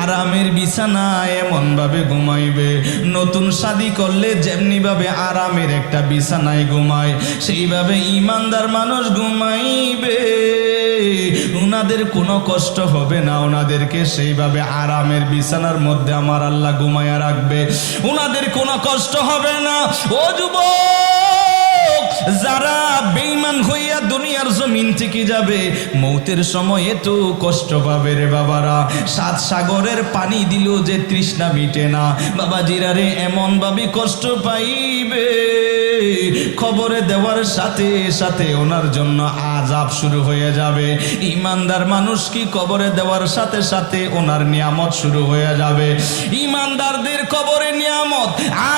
আরামের বিছানায় এমন ভাবে ঘুমাইবে, নতুন শাদী করলে যেমনি ভাবে আরামের একটা বিছানায় ঘুমায়, সেইভাবে ইমানদার মানুষ ঘুমাইবে। ওনাদের কোনো কষ্ট হবে না, ওনাদেরকে সেইভাবে আরামের বিছানার মধ্যে আমার আল্লাহ ঘুমায়া রাখবে, ওনাদের কোনো কষ্ট হবে না। ও যুবক, যারা বেঈমান হইয়া দুনিয়ার জমিন থেকে যাবে, মৌতের সময় এত কষ্ট পাবে রে বাবারা, 7 সাগরের পানি দিল যে তৃষ্ণা মিটে না। বাবাজিরা রে, এমন ভাবে কষ্ট পাইবে, খবরে দেওয়ার সাথে সাথে ওনার জন্য আযাব শুরু হয়ে যাবে। ইমানদার মানুষ কি কবরে দেওয়ার সাথে সাথে ওনার নিয়ামত শুরু হয়ে যাবে। ইমানদারদের কবরে নিয়ামত,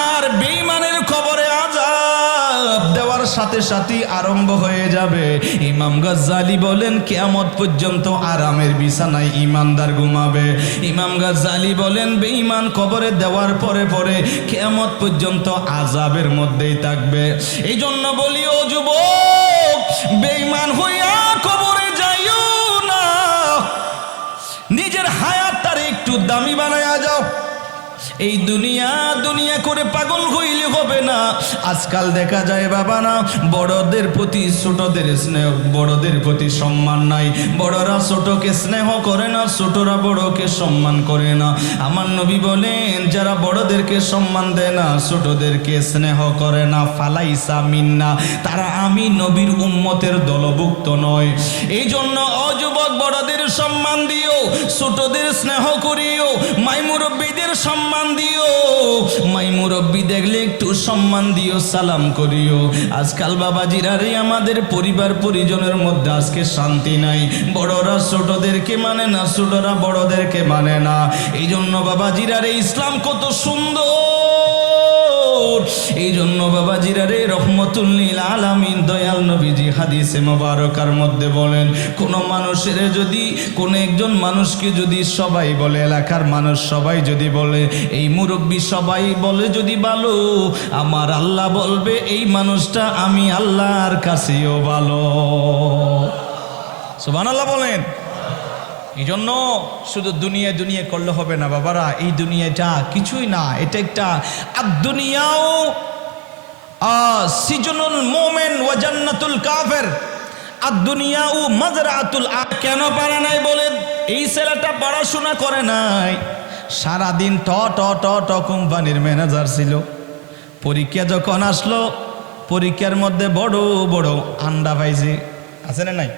আর বেঈমানের কবরে আযাব দেওয়ার সাথে সাথে আরম্ভ হয়ে যাবে। ইমাম গাজ্জালি বলেন, কিয়ামত পর্যন্ত আরামের বিছানায় ইমানদার ঘুমাবে। ইমাম গাজ্জালি বলেন, বেঈমান কবরে দেওয়ার পরে পরে কিয়ামত পর্যন্ত আযাবের মধ্যেই থাকবে। এই জন্য বলি, ও যুবক, বেঈমান হইয়া কবরে যাইও না, নিজের হায়াতটারে একটু দামি বানায়া যাও। এই দুনিয়া দুনিয়া করে পাগল হইলে হবে না। আজকাল দেখা যায় বাবা না, বড়দের প্রতি ছোটদের স্নেহ, বড়দের প্রতি সম্মান নাই, বড়রা ছোটকে স্নেহ করে না, ছোটরা বড়কে সম্মান করে না। আমার নবী বলেন, যারা বড়দেরকে সম্মান দেয় না, ছোটদেরকে স্নেহ করে না, ফালাইসা মিন্না, তারা আমি নবীর উম্মতের দলভুক্ত নয়। এই জন্য অযুবক, বড়দের সম্মান দিও, ছোটদের স্নেহ করিও, মাই মুরব্বীদের সম্মান দিও, মাই মুরব্বী দেখলে একটু সম্মান দিও, সালাম করিও। আজকাল বাবাজিরা রে, আমাদের পরিবার পরিজনের মধ্যে আজকে শান্তি নাই, বড়রা ছোটদেরকে মানে না, ছোটরা বড়দেরকে মানে না। এই জন্য বাবাজিরা রে, ইসলাম কত সুন্দর, এই জন্য বাবাজিরা রে, রহমতুল লিল আলামিন দয়াল নবীজি হাদিসে মোবারকার মধ্যে বলেন, কোন মানুষের যদি কোন একজন মানুষকে যদি সবাই বলে, এলাকার মানুষ সবাই যদি বলে, এই মুরব্বী সবাই বলে যদি ভালো, আমার আল্লাহ বলবে এই মানুষটা আমি আল্লাহর কাছেও ভালো। সুবহানাল্লাহ বলেন। এই জন্য শুধু দুনিয়া দুনিয়া করলে হবে না বাবারা, এই দুনিয়াটা কিছুই না, এটা একটা আদ-দুনিয়াও সিজনুল মুমিন ওয়া জান্নাতুল কাফির, আদ-দুনিয়াও মাজরাতুল কেন পারে নাই বলেন? এই ছেলেটা পড়াশোনা করে নাই, সারাদিন ট ট ট ট কোম্পানির ম্যানেজার ছিল। পরীক্ষা যখন আসলো, পরীক্ষার মধ্যে বড় বড় আন্ডা পাইছে। আছে না নাই?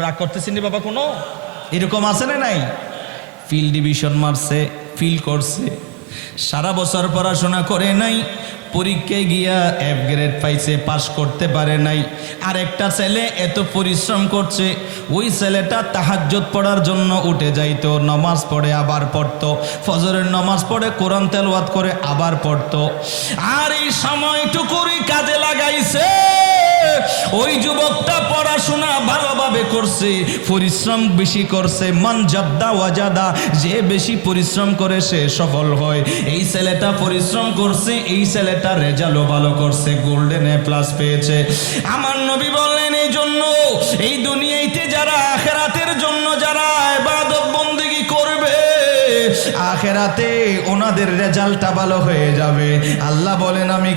রাগ করতেছেন বাবা, কোনো এরকম আছে না নাই? ফিল ডিভিশন মারছে, ফিল করছে, সারা বছর পড়াশোনা করে নাই, পরীক্ষায় গিয়া এফ গ্রেড পাইছে, পাস করতে পারে নাই। আর একটা ছেলে এত পরিশ্রম করছে, ওই ছেলেটা তাহাজ্জুদ পড়ার জন্য উঠে যাইতো, নামাজ পড়ে আবার পড়তো, ফজরের নামাজ পড়ে কোরআন তেলাওয়াত করে আবার পড়তো। আর এই সময়টুকুই কাজে লাগাইছে। ওই যুবকটা পড়াশোনা ভালোভাবে করছে, পরিশ্রম বেশি করছে। মান জাদ্দা ওয়াজাদা, যে বেশি পরিশ্রম করে সে সফল হয়। এই ছেলেটা পরিশ্রম করছে, এই ছেলেটা রেজাল্টও ভালো করছে, গোল্ডেন এ প্লাস পেয়েছে। আমার নবী বললেন, এই জন্য এই দুনিয়াতে যারা আখিরাতের জন্য যারা ইবাদত বন্দেগী করবে, আখিরাতে ওনাদের রেজাল্টটা ভালো হয়ে যাবে। আল্লাহ বলেন, আমি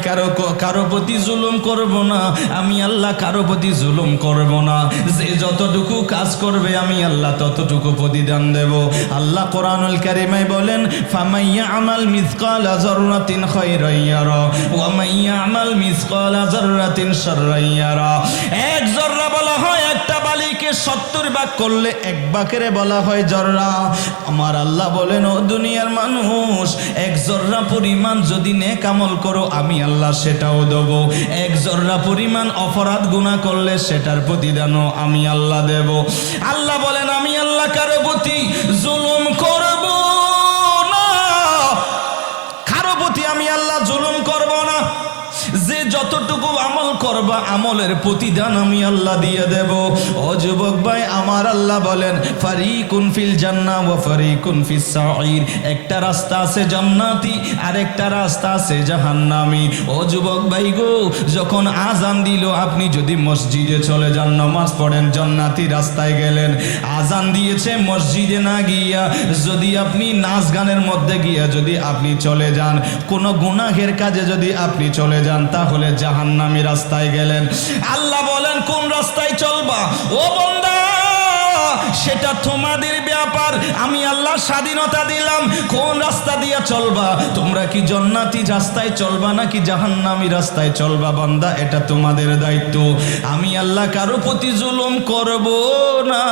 কারো প্রতি জুলুম করব না, আমি আল্লাহ কারো প্রতি জুলুম করব না। যে যতটুকু কাজ করবে আমি আল্লাহ ততটুকু প্রতিদান দেব। আল্লাহ কোরআনুল কারীমে বলেন, ফামাইয়া আমাল মিসকালা যাররাতিন খায়রান ইয়ারা ওয়া মাইয়া আমাল মিসকালা যাররাতিন শাররান ইয়ারা। এক জররা বলা হয় একটা বালিকে 70 ভাগ করলে এক ভাগের বলা হয় জররা। আমার আল্লাহ বলেন, ও দুনিয়ার মানুষ, এক জররা পরিমাণ যদি নেক আমল করো আমি আল্লাহ সেটাও দেব। এক জররা পরিমাণ অপরাধ গুনাহ করলে সেটার প্রতিদানও আমি আল্লাহ দেব। আল্লাহ বলেন, আমি আল্লাহ কারো প্রতি জুলুম করব না, কারো প্রতি আমি আল্লাহ জুলুম করব না। যে যতটুকু আমল করবা আমলের প্রতিদান আমি আল্লাহ দিয়ে দেব। ও যুবক ভাই, আমার আল্লাহ বলেন, ফারিকুন ফিল জান্নাহ ওয়া ফারিকুন ফিস সাঈর। একটা রাস্তা আছে জান্নাতি, আর একটা রাস্তা আছে জাহান্নামী। ও যুবক ভাই গো, যখন আজান দিল, আপনি যদি মসজিদে চলে যান, নামাজ পড়েন, জান্নাতি রাস্তায় গেলেন। আজান দিয়েছে, মসজিদে না গিয়া যদি আপনি নাচ গানের মধ্যে গিয়া যদি আপনি চলে যান, কোনো গুনাহের কাজে যদি আপনি চলে যান, তাহলে জাহান্নামী রাস্তায় গেলেন। আল্লাহ বলেন, কোন রাস্তায় চলবা ও বান্দা, সেটা তোমাদের ব্যাপার। আমি আল্লাহ স্বাধীনতা দিলাম, কোন রাস্তা দিয়ে চলবা। তোমরা কি জান্নাতি রাস্তায় চলবা নাকি জাহান্নামী রাস্তায় চলবা বান্দা, এটা তোমাদের দায়িত্ব। আমি আল্লাহ কারো প্রতি জুলুম করব না।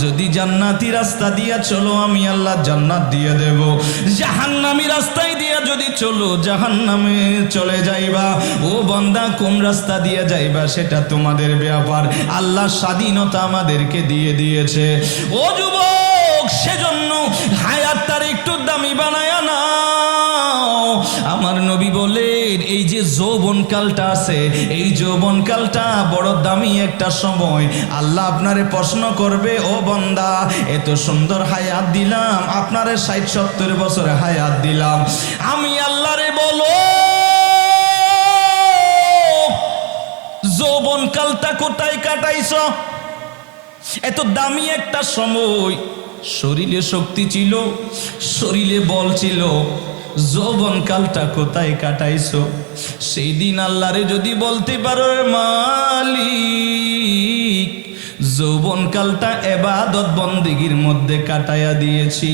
যদি জান্নাতি রাস্তা দিয়ে চলো, আমি আল্লাহ জান্নাত দিয়ে দেব। জাহান্নামী রাস্তায় দিয়ে যদি চলো, জাহান্নামে চলে যাইবা। ও বান্দা, কোন রাস্তা দিয়ে যাইবা সেটা তোমাদের ব্যাপার। আল্লাহ স্বাধীনতা আমাদেরকে দিয়ে দিয়েছে। ও যুবক, সেজন্য হায়াতটার একটু দামি বানায়া নাও। আমার নবী বলেন, এই যে যৌবনকালটা আছে, এই যৌবনকালটা বড় দামি একটা সময়। আল্লাহ আপনারে প্রশ্ন করবে, ও বান্দা, এত সুন্দর হায়াত দিলাম, আপনারে 60-70 বছর হায়াত দিলাম, আমি আল্লাহরে বলো যৌবনকালটা কোথায় কাটাইছ? এত দামি একটা সময়, শরীরে শক্তি ছিল, শরীরে বল ছিল, যৌবনকালটা কোথায় কাটাইছো? সেই দিন আল্লাহরে যদি বলতে পারো, মালিক, যৌবনকালটা ইবাদত বন্দেগীর মধ্যে কাটাইয়া দিয়েছি,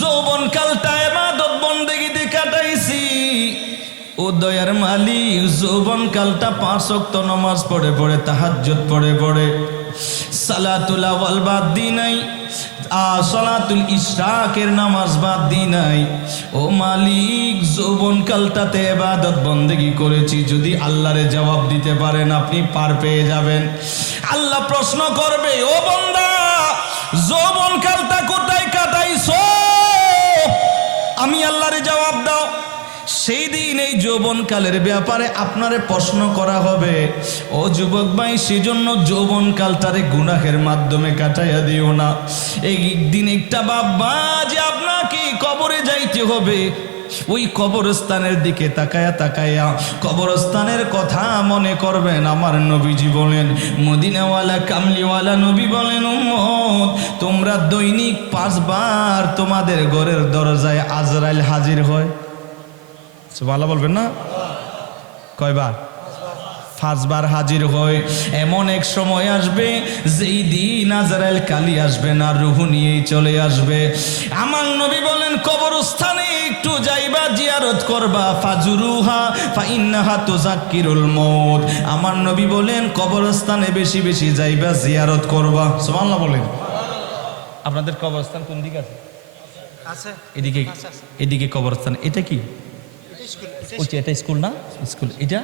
যৌবনকালটা ইবাদত বন্দেগীতে কাটাইছি। ও দয়ার মালিক, যৌবনকালটা 5 ওয়াক্ত নামাজ পড়ে পড়ে, তাহাজ্জুদ পড়ে পড়ে, সালাতুল আওয়াল বাদ দি নাই, সালাতুল ইশরাকের নামাজ বাদ দি নাই। ও মালিক, যৌবনকালটাতে ইবাদত বন্দেগী করেছি। যদি আল্লাহরে জবাব দিতে পারেন, আপনি পার পেয়ে যাবেন। আল্লাহ প্রশ্ন করবে, ও বান্দা, যৌবনকালটা কোথায় কাটাইছো? আমি আল্লাহরে জবাব দাও। সেই দিন এই যৌবনকালের ব্যাপারে আপনারে প্রশ্ন করা হবে। ও যুবক ভাই, সেজন্য যৌবনকালটারে গুনাহের মাধ্যমে কাটাইয়া দিও না। এই দিন একটা বাবা যে আপনাকে কবরে যাইতে হবে, ওই কবরস্থানের দিকে তাকায়া তাকায়া কবরস্থানের কথা মনে করবেন। আমার নবীজি বলেন, মদিনাওয়ালা কামলিওয়ালা নবী বলেন, উম্মত তোমরা দৈনিক 5 বার তোমাদের ঘরের দরজায় আজরাইল হাজির হয়। সুবহানাল্লাহ বলবেন না? কয়বার? 5 বার হাজির হয়। এমন এক সময় আসবে যেই দিন আজরাইল কালি আসবে না, রূহ নিয়েই চলে আসবে। আমার নবী বলেন, কবরস্থানে একটু যাইবা, জিয়ারত করবা, ফাজুরুহা ফাইন্নাহা তুযাক্কিরুল মউত। আমার নবী বলেন, কবরস্থানে বেশি বেশি যাইবা, জিয়ারত করবা। সুবহানাল্লাহ বলেন। আপনাদের কবরস্থান কোন দিকে আছে? আছে এদিকে। এদিকে কবরস্থান। এটা কি? এটা স্কুল না? স্কুল। এটা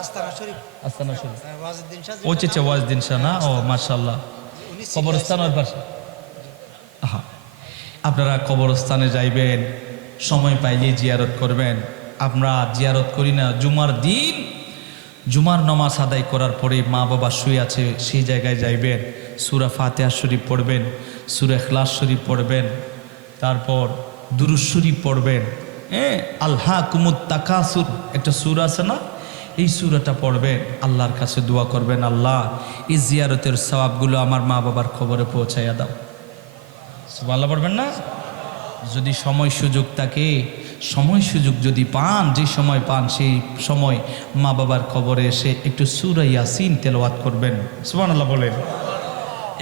আস্তানা শরীফ। আস্তানা শরীফ। ওয়াজউদ্দিন শাহ। ওয়াজউদ্দিন শাহ না? ও মাশাআল্লাহ। কবরস্থান ওর পাশে। আপনারা কবরস্থানে যাইবেন, সময় পাইলে জিয়ারত করবেন। আমরা জিয়ারত করি না। জুমার দিন জুমার নামাজ আদায় করার পরে মা বাবা শুয়ে আছে, সেই জায়গায় যাইবেন, সূরা ফাতিহা শরীফ পড়বেন, সূরা ইখলাস শরীফ পড়বেন, তারপর দুরূদ শরীফ পড়বেন। আলহাকুমুত তাকাসুর একটা সূরা আছে না, এই সূরাটা পড়বেন। আল্লাহর কাছে দোয়া করবেন, আল্লাহ এই জিয়ারতের সওয়াবগুলো আমার মা বাবার খবরে পৌঁছাইয়া দাও। সুবহানাল্লাহ পড়বেন না? যদি সময় সুযোগ থাকে, সময় সুযোগ যদি পান, যে সময় পান সেই সময় মা বাবার খবরে এসে একটু সূরা ইয়াসিন তেলাওয়াত করবেন। সুবহানাল্লাহ বলেন।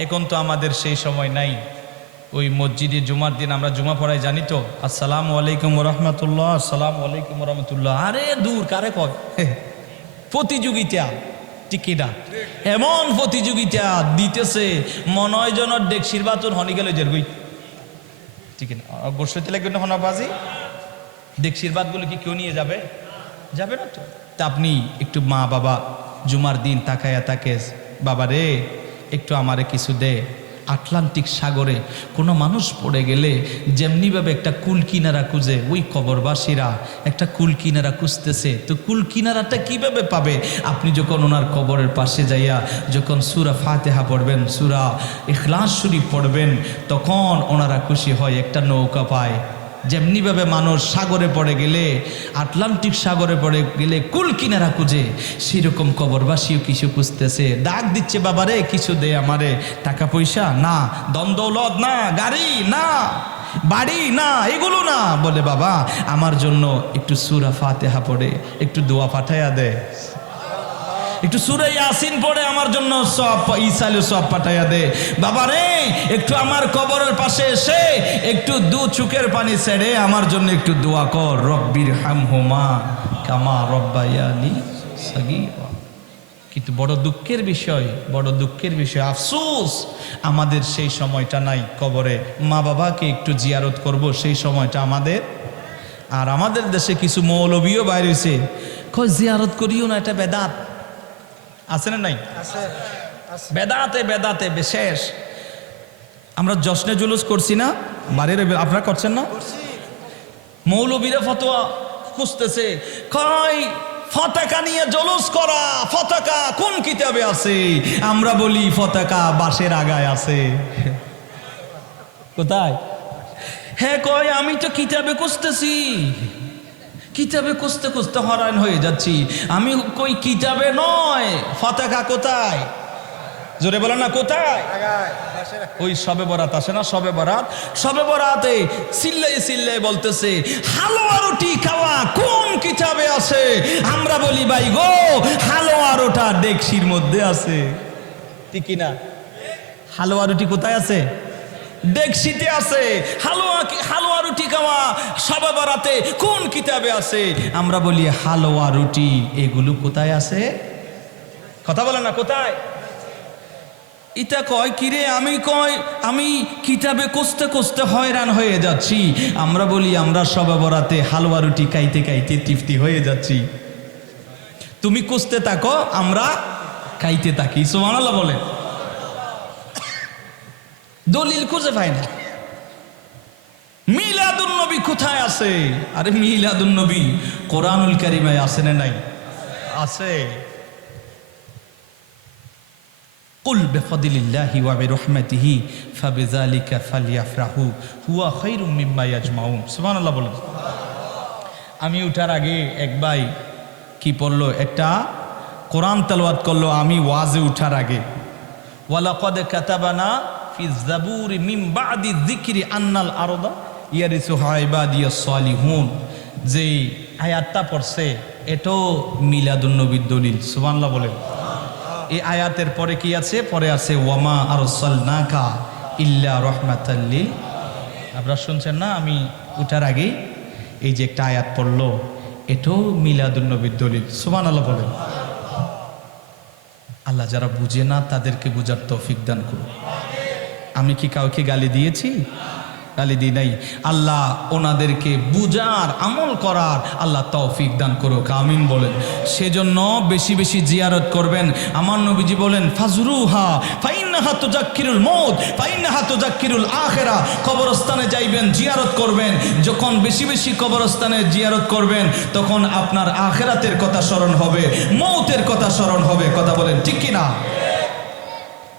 এখন তো আমাদের সেই সময় নাই। ওই মসজিদে জুমার দিন আমরা জুমা পড়াই, জানি তো, আসসালামু আলাইকুম ওয়া রাহমাতুল্লাহ, আসসালামু আলাইকুম ওয়া রাহমাতুল্লাহ। আরে দূর, কারে কয়? প্রতিযোগিতা টিকিটা, এমন প্রতিযোগিতা দিতেছে মনে হয় যেন ডেকসির বাতুন হনি গেল জেরগুই। ঠিক না? বসতে লাগবে না হনাবাজি। ডেকসির বাতগুলো কি কেউ নিয়ে যাবে? যাবে না তো। তা আপনি একটু মা বাবা জুমার দিন তাকায়া তাকে, বাবা রে একটু আমারে কিছু দে। আটলান্টিক সাগরে কোনো মানুষ পড়ে গেলে যেমনিভাবে একটা কুল কিনারা খুঁজে, ওই কবরবাসীরা একটা কুল কিনারা খুঁজতেছে। তো কুল কিনারাটা কিভাবে পাবে? আপনি যখন ওনার কবরের পাশে যাইয়া যখন সূরা ফাতিহা পড়বেন, সূরা ইখলাস শরীফ পড়বেন, তখন ওনারা খুশি হয়, একটা নৌকা পায়। যেমনিভাবে মানুষ সাগরে পড়ে গেলে, আটলান্টিক সাগরে পড়ে গেলে কুল কিনারা খুঁজে, সেরকম কবরবাসীও কিছু খুঁজতেছে। ডাক দিচ্ছে, বাবারে কিছু দে আমারে। টাকা পয়সা না, দন্দৌলত না, গাড়ি না, বাড়ি না, এগুলো না। বলে বাবা আমার জন্য একটু সূরা ফাতিহা পড়ে একটু দোয়া পাঠাইয়া দে, একটু সূরা ইয়াসিন পড়ে আমার জন্য সব ইসালে সব পাঠাইয়া দে। বাবা রে একটু আমার কবরের পাশে এসে একটু দু চোখের পানি ছেড়ে আমার জন্য একটু দোয়া কর, রব্বির হামহুমা কামা রব্বায়ানি সাগীরা। কিন্তু বড় দুঃখের বিষয়, বড় দুঃখের বিষয়, আফসোস আমাদের সেই সময়টা নাই। কবরে মা বাবাকে একটু জিয়ারত করব, সেই সময়টা আমাদের। আর আমাদের দেশে কিছু মৌলবীও বাইরে হয়েছে, কই জিয়ারত করিও না, এটা বেদাত। আছে না নাই? বেদাতে বেদাতে বিশেষ। আমরা জশ্নে জুলুস করছি না বাড়ির, আপনারা করছেন না? মৌলবীরা ফতোয়া খুঁজতেছে, কয় পতাকা নিয়ে জলুস করা, পতাকা কোন কিতাবে আছে? আমরা বলি পতাকা বাঁশের আগায় আছে। কোথায়? হ্যাঁ কয় আমি তো কিতাবে খুঁজতেছি, কিতাবে খুঁজতে খুঁজতে হয়রান হয়ে যাচ্ছি। আমি কই কিতাবে নয়, পতাকা কোথায়? জোরে বলেন না, কোথায়? ওই শবে বরাত আসে না, শবে বরাত, শবে বরাতে চিল্লাই চিল্লাই বলতেছে হালুয়া রুটি খাওয়া কোন কিতাবে আছে? আমরা বলি ভাই গো হালুয়া রোটা ডেকসির মধ্যে আছে। ঠিক না? হালুয়া রুটি কোথায় আছে? ডেকসিতে আছে। হালুয়া রুটি খাওয়া শবে বরাতে কোন কিতাবে আছে? আমরা বলি হালুয়া রুটি এগুলো কোথায় আছে? কথা বলে না, কোথায়? ইটা কয় কিরে, আমি কয় আমি কিতাবে খুঁজতে খুঁজতে হয়রান হয়ে যাচ্ছি। আমরা বলি আমরা শবে বরাতে হালুয়া রুটি খাইতে খাইতে তৃপ্তি হয়ে যাচ্ছি। তুমি খুঁজতে থাকো, আমরা খাইতে থাকি। সুবহানাল্লাহ বলে। দলিল খুঁজে পাই না। মিলাদুন নবী কোথায় আছে? আরে মিলাদুন নবী কোরআনুল কারীমে আছে না নাই? আছে। কুল বিফাদিলিল্লাহি ওয়া বিরহমাতিহি ফাবিযালিকা ফালইফরাহু হুয়া খায়রুম মিম্মা ইয়াজমাউন। সুবহানাল্লাহ বলেন। আমি উঠার আগে এক ভাই কি পড়লো, একটা কোরআন তেলাওয়াত করলো আমি ওয়াজে উঠার আগে। ওয়ালাকাদ কাতাবানা ফি যাবুরি মিন বাদি যিকরি আন্নাল আরদা ইয়ারিসুহা ইবাদিয়াস সালিহুন। যেই আয়াতটা পড়ছে এটাও মিলাদুন নবীর দলিল। সুবহানাল্লাহ বলেন। এই আয়াতের পরে কি আছে? পরে আছে ওয়ামা আরসালনাকা ইল্লা রাহমাতাল লিল। আপনারা শুনছেন না? আমি উঠার আগে এই যে একটা আয়াত পড়লো, এটাও মিলাদুন নবীর দলিল। সুবহানাল্লাহ বলেন। আল্লাহ যারা বুঝে না তাদেরকে বুঝার তৌফিক দান করুন। আমি কি কাউকে গালি দিয়েছি? গালি দিই নাই। আল্লাহ ওনাদেরকে বুঝার আমল করার আল্লাহ তৌফিক দান করুক, আমিন বলেন। সেজন্য বেশি বেশি জিয়ারত করবেন। আমার নবীজি বলেন ফাজরুহা ফাইন্নাহা তুযাক্কিরুল মউত ফাইন্নাহা তুযাক্কিরুল আখিরা। কবরস্থানে যাইবেন, জিয়ারত করবেন। যখন বেশি বেশি কবরস্থানে জিয়ারত করবেন তখন আপনার আখিরাতের কথা স্মরণ হবে, মউতের কথা স্মরণ হবে। কথা বলেন ঠিক কি না?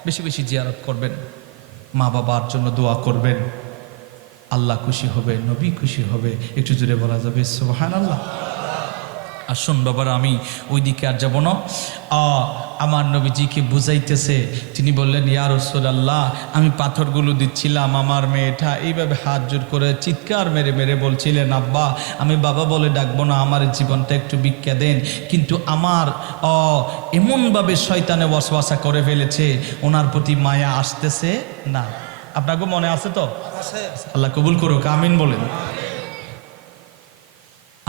বেশি বেশি জিয়ারত করবেন, মা বাবার জন্য দোয়া করবেন, আল্লাহ খুশি হবে, নবী খুশি হবে। একটু জোরে বলা যাবে সুবহানাল্লাহ। আসুন বাবারা, আমি ওই দিকে আর যাব না। আমার নবীজিকে বুঝাইতেছে, তিনি বললেন ইয়া রাসূলুল্লাহ, আমি পাথরগুলো দিচ্ছিলাম, আমার মেয়েটা এইভাবে হাত জোর করে চিৎকার মেরে মেরে বলছিলেন আব্বা আমি বাবা বলে ডাকবো না, আমার জীবনটা একটু ভিক্ষা দেন। কিন্তু আমার এমনভাবে শয়তানে ওয়াসওয়াসা করে ফেলেছে, ওনার প্রতি মায়া আসতেছে না। আপনাকে মনে আছে তো? আছে। আল্লাহ কবুল করুক, আমিন বলেন।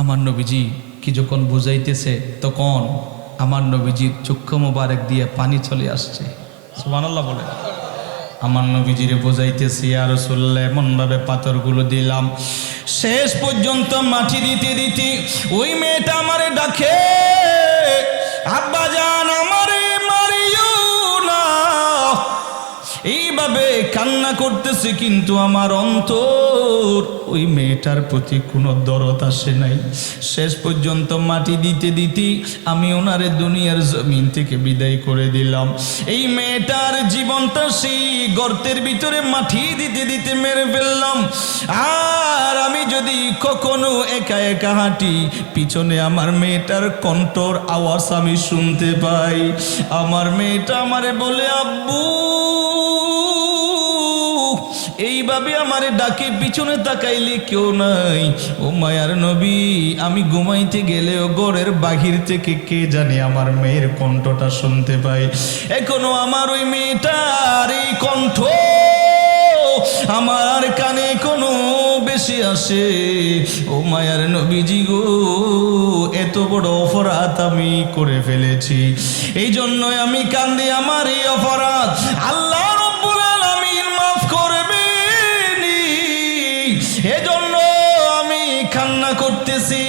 আমার নবীজি কি যখন বুঝাইতেছে তখন আমার নবীজির চক্ষু মোবারক দিয়ে পানি চলে আসছে। সুবহানাল্লাহ বলেন। আমার নবীজিরে বোঝাইতেছি ইয়া রাসূলুল্লাহ, এমনভাবে পাথরগুলো দিলাম, শেষ পর্যন্ত মাটি দিতে দিতে ওই মেয়েটা আমারে ডাকে আব্বা জান আমারে মারিও না। এইভাবে কান্না করতেছে, কিন্তু আমার অন্তর ওই মেয়েটার প্রতি কোনো দরদ আসে নাই। শেষ পর্যন্ত মাটি দিতে দিতে আমি ওনারে দুনিয়ার জমিন থেকে বিদায় করে দিলাম। এই মেয়েটার জীবনটা সেই গর্তের ভিতরে মাটি দিতে দিতে মেরে ফেললাম। আর আমি যদি কখনো একা একা হাঁটি, পিছনে আমার মেয়েটার কণ্ঠর আওয়াজ আমি শুনতে পাই। আমার মেয়েটা আমারে বলে আব্বু, এইভাবে আমারে ডাকে, পিছনে তাকাইলে কেউ নাই। ও মায়ার নবী, আমি ঘুমাইতে গেলেও ঘরের বাহির থেকে কে জানে আমার মেয়ের কণ্ঠটা শুনতে পাই। এখনো আমার ওই মেয়েটার এই কণ্ঠ আমার কানে কোনো বেশি আসে। ও মায়ার নবীজি গো, এত বড় অপরাধ আমি করে ফেলেছি, এই জন্যই আমি কান্দি। আমার এই অপরাধ আল্লাহ রব্বুল আলামিন মাফ করবেন, এজন্য আমি কান্না করতেছি।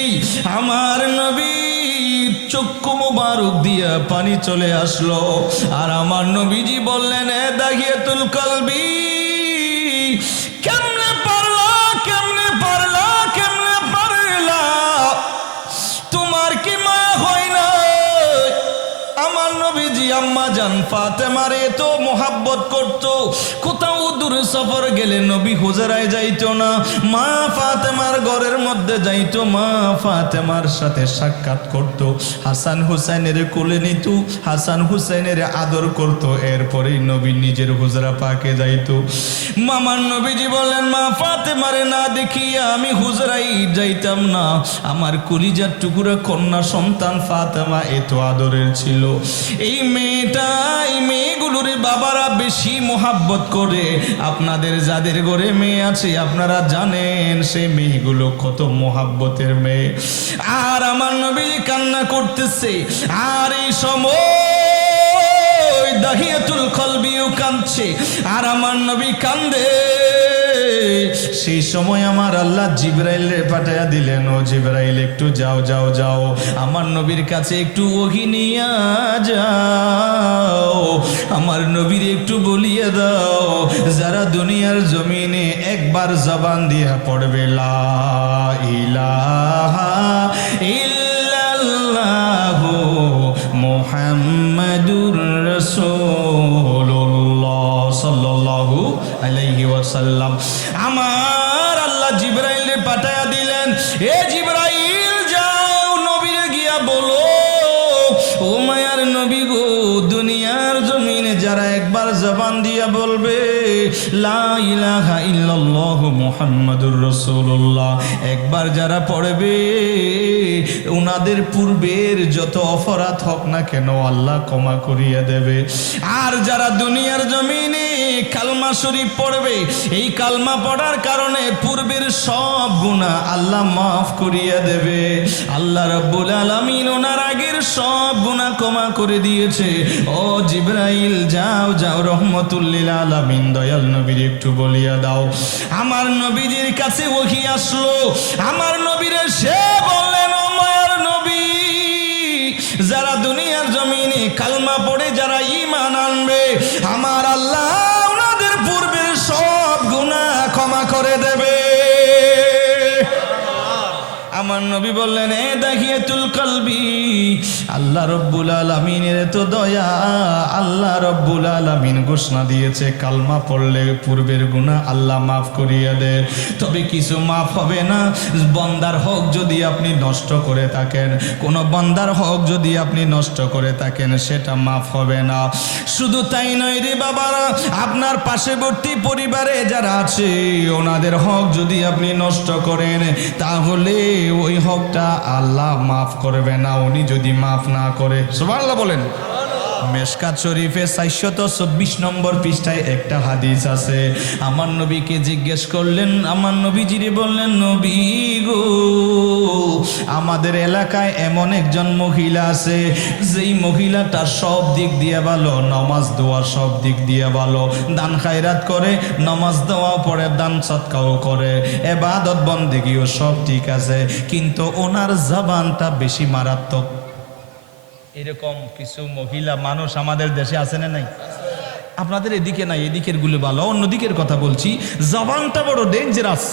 আমার নবীর চক্ষু মোবারক দিয়া পানি চলে আসলো। আর আমার নবীজি বললেন এ দাহিয়াতুল কলবি, কেমনে পারলা, কেমনে পারলা, কেমনে পারলা, তোমার কি মা হয় না? আমার নবীজি আম্মা জান ফাতেমারে তো মোহাব্বত করতো। কোথাও দূরে সফর গেলে নবী হুজরায় যাইতো না, মা ফাতেমার ঘরের মধ্যে যাইতো, মা ফাতেমার সাথে সাক্ষাৎ করত, হাসান হুসাইনের কোলে নিত, হাসান হুসাইনের আদর করত। এরপরেই নবী নিজের হুজরা পাকে যাইতো। মামার নবীজি বলেন মা ফাতেমারে না দেখিয়া আমি হুজরাই যাইতাম না। আমার কলিজার টুকরা কন্যা সন্তান ফাতেমা এত আদরের ছিল। এই মেয়েটা, এই মেয়েগুলোর বাবারা বেশি মোহাব্বত করে। আপনাদের যাদের ঘরে মেয়ে আছে আপনারা জানেন সেই মেয়েগুলো কত মোহাব্বতের মেয়ে। আর আমার নবী কান্না করতেছে, আর এই সময় দাহিয়াতুল কলবিও কাঁদছে, আর আমার নবী কান্দে। সেই সময় আমার আল্লাহ জিবরাইলে পাঠায়া দিলেন, ও জিবরাইল একটু যাও যাও যাও, আমার নবীর কাছে একটু ওহী নিয়া যাও, আমার নবীর একটু বলিয়ে দাও যারা দুনিয়ার জমিনে একবার একবার জবান দিয়া পড়বে লা ইলাহা ইল্লাল্লাহু মুহাম্মাদুর রাসূলুল্লাহ সাল্লাল্লাহু আলাইহি ওয়াসাল্লাম, আমার আল্লাহ জিবরাইলে পাঠায়া দিলেন, এ জিবরাইল যাও নবীরে গিয়া বলো, ও মায়ার নবী গো, দুনিয়ার জমিনে যারা একবার জবান দিয়া বলবে লা ইলাহা ইল্লাল্লাহু মুহাম্মাদুর রাসূলুল্লাহ, একবার যারা পড়বে উনাদের পূর্বের যত অপরাধ হোক না কেন আল্লাহ ক্ষমা করিয়ে দেবে। আর যারা দুনিয়ার জমিনে কালমা শরীফ পড়বে, এই কালমা পড়ার কারণে পূর্বের সব গুনাহ আল্লাহ মাফ করিয়ে দেবে। আল্লাহ রাব্বুল আলামিন ওনার আগের সব গুনাহ ক্ষমা করে দিয়েছে। ও জিবরাইল যাও যাও রহমতুল লিল আলামিন দয়াল নবীর একটু বলিয়া দাও। আমার নবীজির কাছে ওহী আসলো, আমার নবীরে সে বললেন, ও মায়ার নবী, যারা দুনিয়ার জমিনে কালমা পড়ে যারা ঈমান আনবে, আমার আল্লাহ ওনাদের পূর্বের সব গুনাহ ক্ষমা করে দেবে। আমার নবী বললেন, এ দাহিয়াতুল কলবি, আল্লাহ রব্বুল আলামিনের তো দয়া, আল্লাহ রব্বুল আলামিন ঘোষণা দিয়েছে কালমা পড়লে পূর্বের গুনাহ আল্লাহ মাফ করিয়ে দেয়। তবে কিছু মাফ হবে না, বান্দার হক যদি আপনি নষ্ট করে থাকেন, কোনো বান্দার হক যদি আপনি নষ্ট করে থাকেন, সেটা মাফ হবে না। শুধু তাই নয় রে বাবারা, আপনার পার্শ্ববর্তী পরিবারে যারা আছে ওনাদের হক যদি আপনি নষ্ট করেন, তাহলে ওই হকটা আল্লাহ মাফ করবে না, উনি যদি মাফ না করে। সুবহানাল্লাহ বলেন। মেশকাত শরীফে 424 নম্বর পৃষ্ঠায় একটা হাদিস আছে। আমার নবীকে জিজ্ঞেস করলেন, আমার নবীজিরে বললেন, নবী গো, আমাদের এলাকায় এমন একজন মহিলা আছে, যেই মহিলাটা সব দিক দিয়ে ভালো, নামাজ দোয়া সব দিক দিয়ে ভালো, দান খায়রাত করে, নামাজ দোয়াও পড়ে, দান সদকাও করে, ইবাদত বন্দেগীও সব ঠিক আছে, কিন্তু ওনার জবানটা বেশি মারাত্মক। এরকম কিছু মহিলা মানুষ আমাদের দেশে আছে না নাই? আপনাদের এদিকে নাই, এদিকের গুলো ভালো, অন্যদিকের কথা বলছি। জবানটা বড় ডেঞ্জারাস,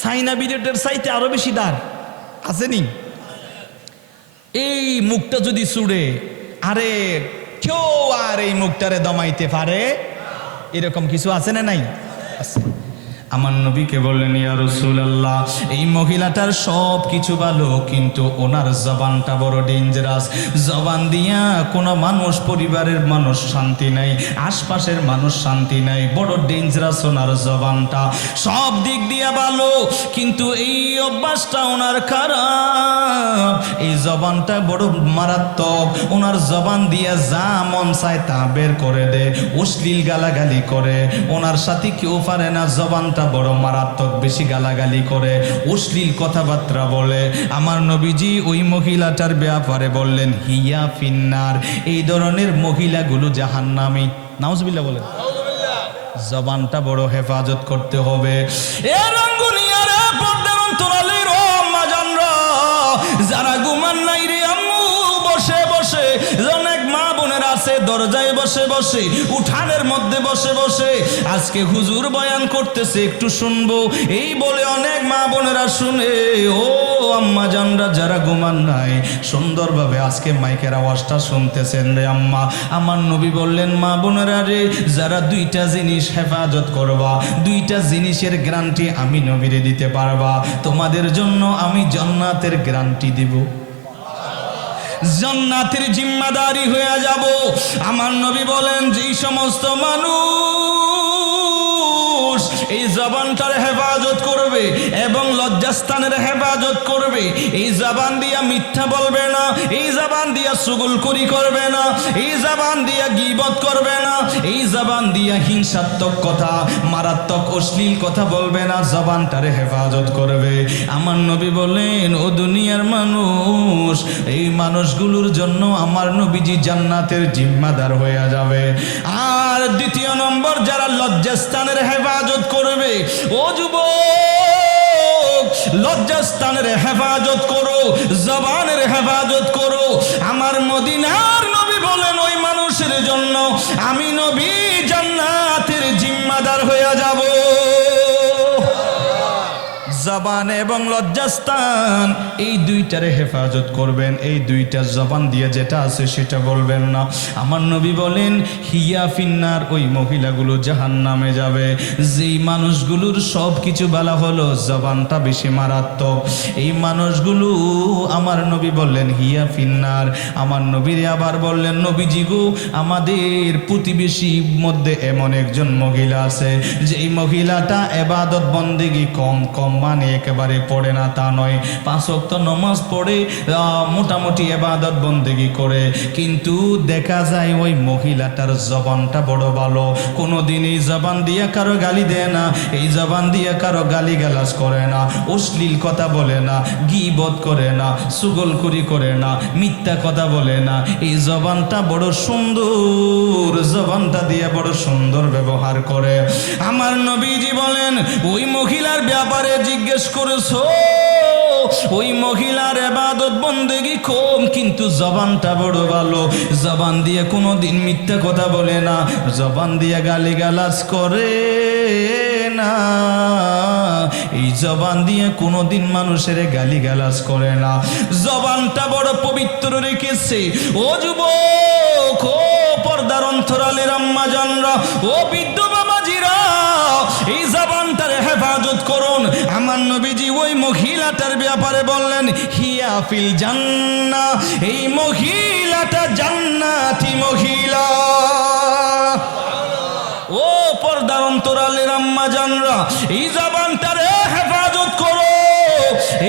চাইনা বিলেটের চাইতে আরো বেশি দাঁড় আসেনি। এই মুখটা যদি ছুড়ে, আরে কেউ আর এই মুখটারে দমাইতে পারে, এরকম কিছু আছে না নাই? আছে। আমার নবীকে বললেন, ইয়া রাসূলুল্লাহ, এই মহিলাটার সব কিছু ভালো, কিন্তু ওনার জবানটা বড় ডেঞ্জারাস। জবান দিয়া কোনো মানুষ, পরিবারের মানুষ শান্তি নাই, আশপাশের মানুষ শান্তি নাই, বড় ডেঞ্জারাস ওনার জবানটা। সব দিক দিয়া ভালো, কিন্তু এই অভ্যাসটা ওনার খারাপ, এই জবানটা বড় মারাত্মক। ওনার জবান দিয়া যা মন চায় তা বের করে দেয়, অশ্লীল গালাগালি করে, ওনার সাথে কেউ পারে না, জবানটা বড় মারাত্মক, বেশি গালাগালি করে, অশ্লীল কথাবার্তা বলে। আমার নবীজি ওই মহিলাটার ব্যাপারে বললেন, হিয়া ফিন্নার, এই ধরনের মহিলাগুলো জাহান্নামী। নাউজুবিল্লাহ বলেন। জবানটা বড় হেফাজত করতে হবে। যারা ঘুমান নাই রে আম্মু, বসে বসে অনেক মা বোনেরা আছে দরজায় বসে বসে, উঠানের মধ্যে বসে বসে আজকে হুজুর বয়ান করতেছে, একটু শুনবো, এই বলে অনেক মা বোনেরা শুনে। ও আম্মা জানরা যারা ঘুমান নাই, সুন্দরভাবে আজকে মাইকের আওয়াজটা শুনতেছেন রে আম্মা, আমার নবী বললেন, মা বোনেরা রে, যারা দুইটা জিনিস হেফাজত করবা, দুইটা জিনিসের গ্যারান্টি আমি নবীরে দিতে পারবা, তোমাদের জন্য আমি জান্নাতের গ্যারান্টি দিব, জান্নাতের জিম্মাদারি হয়ে যাব। আমার নবী বলেন, যেই সমস্ত মানুষ এই জবানটার হেফাজত করবে এবং লজ্জাস্থানের হেফাজত করবে, এই জবান দিয়া মিথ্যা বলবে না, এই জবান দিয়া চুগলখড়ি করবে না, এই জবান দিয়া গীবত করবে না, এই জবান দিয়া হিংসাত্মক কথা, মারাত্মক অশ্লীল কথা বলবে না, জবানটারে হেফাজত করবে। আমার নবী বলেন, ও দুনিয়ার মানুষ, এই মানুষগুলোর জন্য আমার নবীজি জান্নাতের জিম্মাদার হয়ে যাবে। আর দ্বিতীয় নম্বর, যারা লজ্জাস্থানের হেফাজত করবে, ও যুবক, লজ্জাস্থানের হেফাজত করো, জবানের হেফাজত করো। আমার মদিনার নবী বলেন, ওই মানুষের জন্য আমি নবী জান্নাতের জিম্মাদার হয়ে যাব। জবান এবং লজ্জাস্থান এই দুইটারে হেফাজত করবেন। এই দুইটা জবান দিয়ে যেটা আছে সেটা বলবেন না। আমার নবী বলেন হিয়া ফিন্নার, ওই মহিলাগুলো জাহান্নামে যাবে। যেই মানুষগুলোর সব কিছু বলা হলো জবানটা বেশি মারাত্মক, এই মানুষগুলো আমার নবী বললেন হিয়া ফিন্নার। আমার নবীরে আবার বললেন নবীজি গো, আমাদের প্রতিবেশীর মধ্যে এমন একজন মহিলা আছে যেই মহিলাটা ইবাদত বন্দেগী কম মানে একেবারে পড়ে না তা নয়, 5 ওয়াক্ত নামাজ পড়ে, মোটামুটি ইবাদত বন্দেগী করে, কিন্তু দেখা যায় ওই মহিলাটার জবানটা বড় ভালো। কোনোদিন এই জবান দিয়ে কারো গালি দেয় না, এই জবান দিয়ে কারো গালি গালাজ করে না, অশ্লীল কথা বলে না, গীবত করে না, চুগলখুরি করে না, মিথ্যা কথা বলে না। এই জবানটা বড় সুন্দর, জবানটা দিয়ে বড় সুন্দর ব্যবহার করে। আমার নবীজি বলেন ওই মহিলার ব্যাপারে জিজ্ঞেস করেছো, ওই মহিলার ইবাদত বন্দেগী কম কিন্তু জবানটা বড় ভালো। জবান দিয়ে কোনোদিন মিথ্যা কথা বলে না, জবান দিয়ে গালিগালাজ করে না, এই জবান দিয়ে কোনোদিন মানুষের গালিগালাজ করে না, জবানটা বড় পবিত্র রেখেছে। ও যুবক, ও পর্দার অন্তরালের আম্মা জানরা, ও বৃদ্ধ বাবাজিরা, এই জবানটারে হেফাজত করুন। আমার নবীজি ওই মহিলাটার ব্যাপারে বললেন হিয়া ফিল জান্নাহ, এই মহিলাটা জান্নাতি মহিলা। ও পর্দার অন্তরালের আম্মা জানরা, এই জবানটারে হেফাজত করো।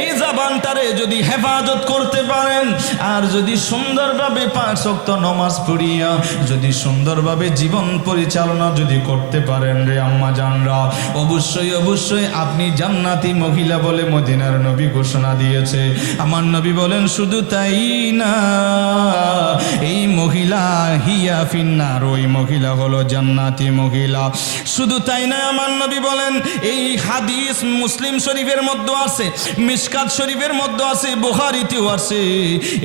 এই জবানটারে যদি হেফাজত করতে পারেন আর যদি সুন্দরভাবে 5 ওয়াক্ত নামাজ পড়িয়া যদি সুন্দরভাবে জীবন পরিচালনা যদি করতে পারেন রে আম্মা জানরা, অবশ্যই অবশ্যই আপনি জান্নাতি মহিলা বলে মদিনার নবী ঘোষণা দিয়েছে। আমার নবী বলেন শুধু তাই না, এই মহিলা হিয়া ফিন্নার, ওই মহিলা হলো জান্নাতি মহিলা। শুধু তাই না, আমার নবী বলেন এই হাদিস মুসলিম শরীফের মধ্যে আছে, মিশকাত শরীফের মধ্যে আছে, বুখারীতেও আছে।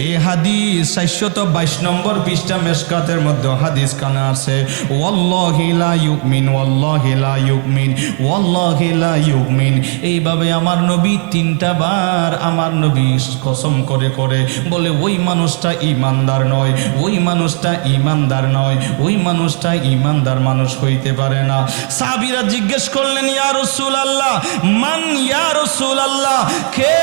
এই হাদিস 422 নম্বর পৃষ্ঠা মিশকাতের মধ্যে হাদিস কানা আছে, ওয়াল্লাহি লা ইউমিন, ওয়াল্লাহি লা ইউমিন, ওয়াল্লাহি লা ইউমিন। এইভাবে আমার নবী 3টা বার আমার নবী কসম করে করে বলে ওই মানুষটা ঈমানদার নয়, ওই মানুষটা ঈমানদার নয়, ওই মানুষটা ঈমানদার মানুষ হইতে পারে না। সাহাবীরা জিজ্ঞেস করলেন ইয়া রাসূলুল্লাহ, মান ইয়া রাসূলুল্লাহ, কে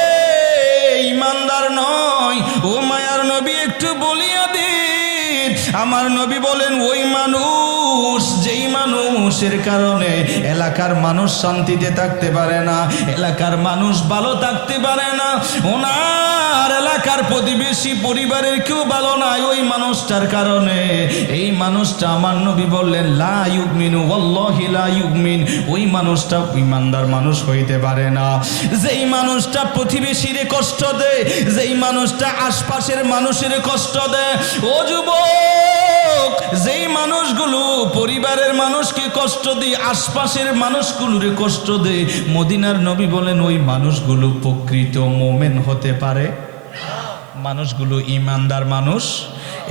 ঈমানদার নয়? ও মায়ার নবী একটু বলিয়া দিন। আমার নবী বলেন ওই মানুষ যেই মানুষের কারণে এলাকার মানুষ শান্তিতে থাকতে পারে না, এলাকার মানুষ ভালো থাকতে পারে না, ওনার এলাকার প্রতিবেশী পরিবারের কেউ ভালো নাই, ওই মানুষটার কারণে এই মানুষটা আমার নবী বললেন লা ইউমিনু, ওয়াল্লাহি লা ইউমিন, ওই মানুষটা ঈমানদার মানুষ হইতে পারে না। যেই মানুষটা প্রতিবেশীরে কষ্ট দেয়, যেই মানুষটা আশপাশের মানুষের কষ্ট দেয়, ও যুবক, যেই মানুষগুলো পরিবারের মানুষকে কষ্ট দেয়, আশপাশের মানুষগুলোরে কষ্ট দেয়, মদিনার নবী বলেন ওই মানুষগুলো প্রকৃত মুমিন হতে পারে। মানুষগুলো ঈমানদার মানুষ,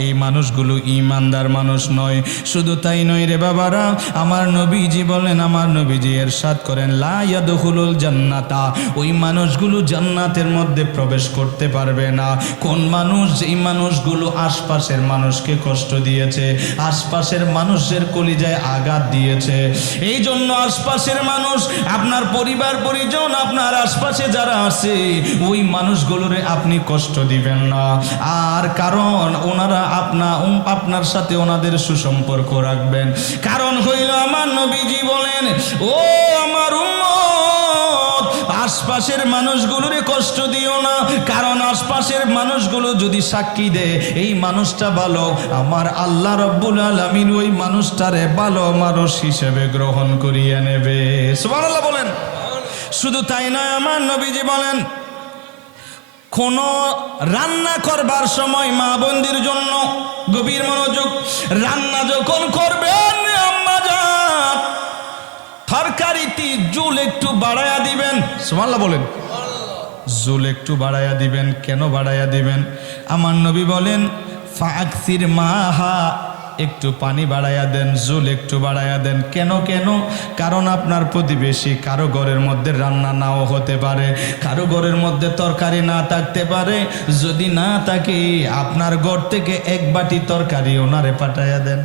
এই মানুষগুলো ঈমানদার মানুষ নয়। শুধু তাই নয় রে বাবারা, আমার নবীজি বলেন, আমার নবীজি ইরশাদ করেন লা ইয়াদখুলুল জান্নাতা, ওই মানুষগুলো জান্নাতের মধ্যে প্রবেশ করতে পারবে না। কোন মানুষ? যেই মানুষগুলো আশপাশের মানুষকে কষ্ট দিয়েছে, আশপাশের মানুষের কলিজায় আঘাত দিয়েছে। এই জন্য আশপাশের মানুষ, আপনার পরিবার পরিজন, আপনার আশপাশে যারা আছে ওই মানুষগুলোরে আপনি কষ্ট দিবেন না। আর কারণ ওনারা আপনার সাথে ওনাদের সুসম্পর্ক রাখবেন। কারণ হইল আমার নবীজি বলেন ও আমার উম্মত, আশপাশের মানুষগুলোরে কষ্ট দিও না। কারণ আশপাশের মানুষগুলো যদি সাক্ষী দেয় এই মানুষটা ভালো, আমার আল্লাহ রাব্বুল আলামিন ওই মানুষটারে ভালো মানুষ হিসেবে গ্রহণ করিয়ে নেবে। সুবহানাল্লাহ বলেন। শুধু তাই নয়, আমার নবীজি বলেন কোন রান্না করবার সময় মা বোনদের জন্য গভীর মনোযোগ, রান্না যখন করবেন আম্মা জান, তরকারিতে জুল একটু বাড়ায়া দিবেন। সুবহানাল্লাহ বলেন। জুল একটু বাড়ায়া দিবেন। কেন বাড়ায়া দিবেন? আমার নবী বলেন ফাকসির মাহা, একটু পানি বাড়াইয়া দেন, জুল একটু বাড়াইয়া দেন। কেন কেন? কারণ আপনার প্রতিবেশী কারো ঘরের মধ্যে রান্না নাও হতে পারে, কারো ঘরের মধ্যে তরকারি না থাকতে পারে। যদি না থাকে আপনার ঘর থেকে এক বাটি তরকারি ওনারে পাঠাইয়া দেন।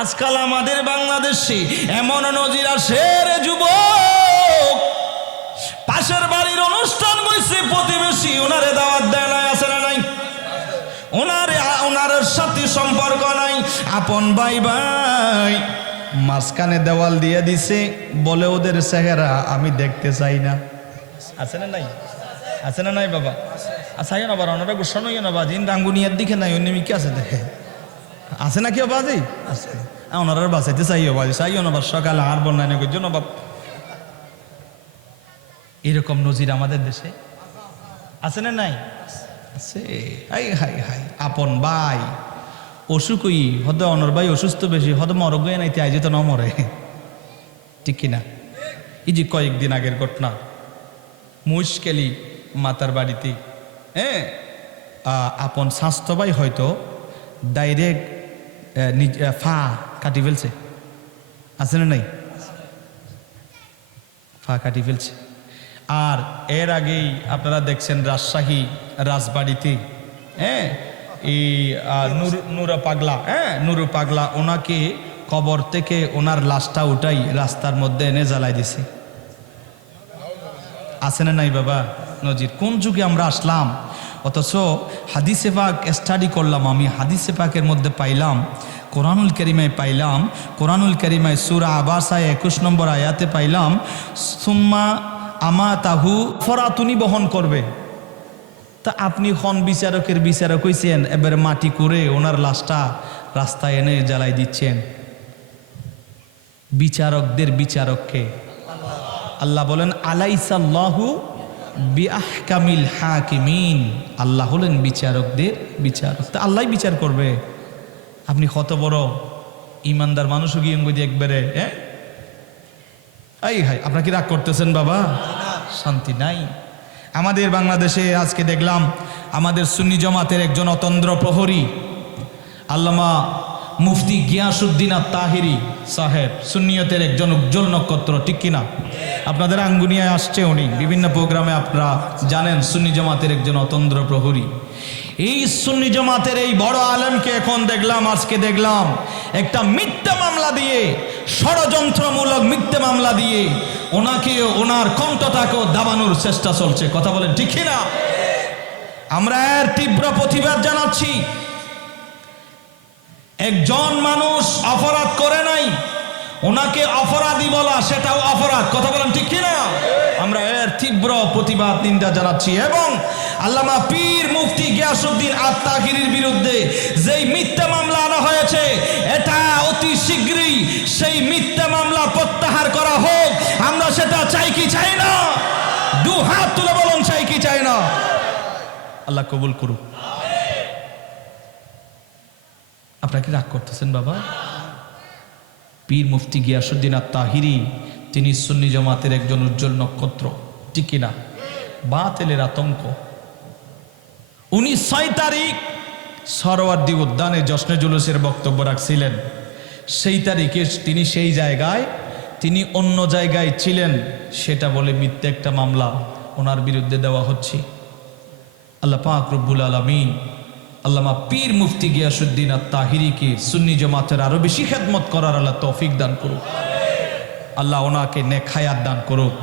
আজকাল আমাদের বাংলাদেশে এমন নজির আসে রে যুবক, পাশের বাড়ির অনুষ্ঠান বইছে, প্রতিবেশী ওনারে দাওয়াত দেয় না, আছে না নাই? ওনার সাথে সম্পর্ক নাই, আপন ভাই ভাই মাঝখানে দেওয়াল দিয়ে দিছে, বলে ওদের চেহারা আমি দেখতে চাই না। আছে না নাই? আছে না নাই বাবা? আচ্ছাই না বাবা, ওনারা গুসা নই না বাজি রাঙ্গুনিয়ার দিকে নাই, অন্য কি আছে দেখে আছে না কেউ বাজি আছে। ওনারা বাঁচাইতে চাইও বাজি, চাইও না বা সকালে আর বন্যায় করছো না বাপ। এরকম নজির আমাদের দেশে আছে না নাই? আছে। হাই হাই হাই, আপন ভাই অসুখই হদ, অনর ভাই অসুস্থ বেশি হদ, মরগ নাইতে আই যেত না মরে, ঠিক কিনা? এই যে কয়েকদিন আগের ঘটনা, মুশকেলি মাতার বাড়িতে, হ্যাঁ, আপন স্বাস্থ্য ভাই হয়তো ডাইরেক্ট ফা কাটি ফেলছে, আছে না নাই? ফা কাটি ফেলছে। আর এর আগেই আপনারা দেখছেন রাজশাহী রাজবাড়িতে, হ্যাঁ, এই নুরু পাগলা, হ্যাঁ, নুরু পাগলা, ওনাকে কবর থেকে ওনার লাশটা উঠাই রাস্তার মধ্যে এনে জ্বালাই দিছে। আছে না নাই বাবা নজির? কোন যুগে আমরা আসলাম? অথচ হাদিসে পাক স্টাডি করলাম আমি, হাদিসে পাকের মধ্যে পাইলাম, কোরআনুল কারীমায় পাইলাম, কোরআনুল কারীমায় সূরা আবাসায় 21 নম্বর আয়াতে পাইলাম, সুম্মা আমা তাহু ফরাতুনি বহন করবে। তা আপনি খন বিচারকের বিচারক হইছেন, এবারে মাটি করে ওনার লাশটা রাস্তায় এনে জ্বালাই দিচ্ছেন। বিচারকদের বিচারককে আল্লাহ বলেন আলাইসাল্লাহু বিআহকামিল হাকিমিন, আল্লাহ হলেন বিচারকদের বিচারক। তা আল্লাহ বিচার করবে। আপনি কত বড় ইমানদার মানুষ গিয়ে দিয়ে একবারে, হ্যাঁ, এই হাই, আপনারা কি রাগ করতেছেন বাবা? শান্তি নাই আমাদের বাংলাদেশে। আজকে দেখলাম আমাদের সুন্নি জামাতের একজন অতন্দ্র প্রহরী আল্লামা মুফতি গিয়াসউদ্দিন আত-তাহিরি সাহেব, সুন্নিয়তের একজন উজ্জ্বল নক্ষত্র, ঠিক কিনা? আপনাদের আঙ্গুনিয়ায় আসছে উনি বিভিন্ন প্রোগ্রামে, আপনারা জানেন সুন্নি জামাতের একজন অতন্দ্র প্রহরী। এই সুন্নি জামাতের এই বড় আলেমকে এখন দেখলাম, আজকে দেখলাম একটা মিথ্যা মামলা দিয়ে, ষড়যন্ত্রমূলক মিথ্যা মামলা দিয়ে ওনাকে, ওনার কণ্ঠটাকেও দাবানোর চেষ্টা চলছে। কথা বলেন ঠিক কিনা? আমরা এর তীব্র প্রতিবাদ জানাচ্ছি। একজন মানুষ অপরাধ করে নাই, ওনাকে অপরাধী বলা সেটাও অপরাধ। কথা বলেন ঠিক কিনা? আমরা এর তীব্র প্রতিবাদ নিন্দা জানাচ্ছি। এবং আল্লামা পীর মুফতি গিয়াসউদ্দিন আত-তাহিরির বিরুদ্ধে যেই মিথ্যা মামলা আনা হয়েছে, এটা অতি শীঘ্রই সেই মিথ্যা মামলা প্রত্যাহার করা হোক। আমরা সেটা চাই কি চাই না? দু হাত তুলে বলুন, চাই কি চাই না? আল্লাহ কবুল করুক। আপনারা কি রাগ করতেছেন বাবা? পীর মুফতি গিয়াসউদ্দিন আত-তাহিরি তিনি সুন্নি জামাতের একজন উজ্জ্বল নক্ষত্র, ঠিক কিনা? বাতিলের আতঙ্ক। উনি 6 তারিখ সরওয়ার্দী উদ্যানে জশ্নে জুলুসের বক্তব্য রাখছিলেন। সেই তারিখে তিনি সেই জায়গায়, তিনি অন্য জায়গায় ছিলেন, সেটা বলে মিথ্যে একটা মামলা ওনার বিরুদ্ধে দেওয়া হচ্ছে। আল্লাহ পাক রব্বুল আলামিন আল্লামা পীর মুফতি গিয়াসউদ্দিন আত-তাহিরিকে সুন্নি জামাতের আরো বেশি খেদমত করার আল্লাহ তৌফিক দান করুক। আল্লাহ ওনাকে নেক হায়াত দান করুক,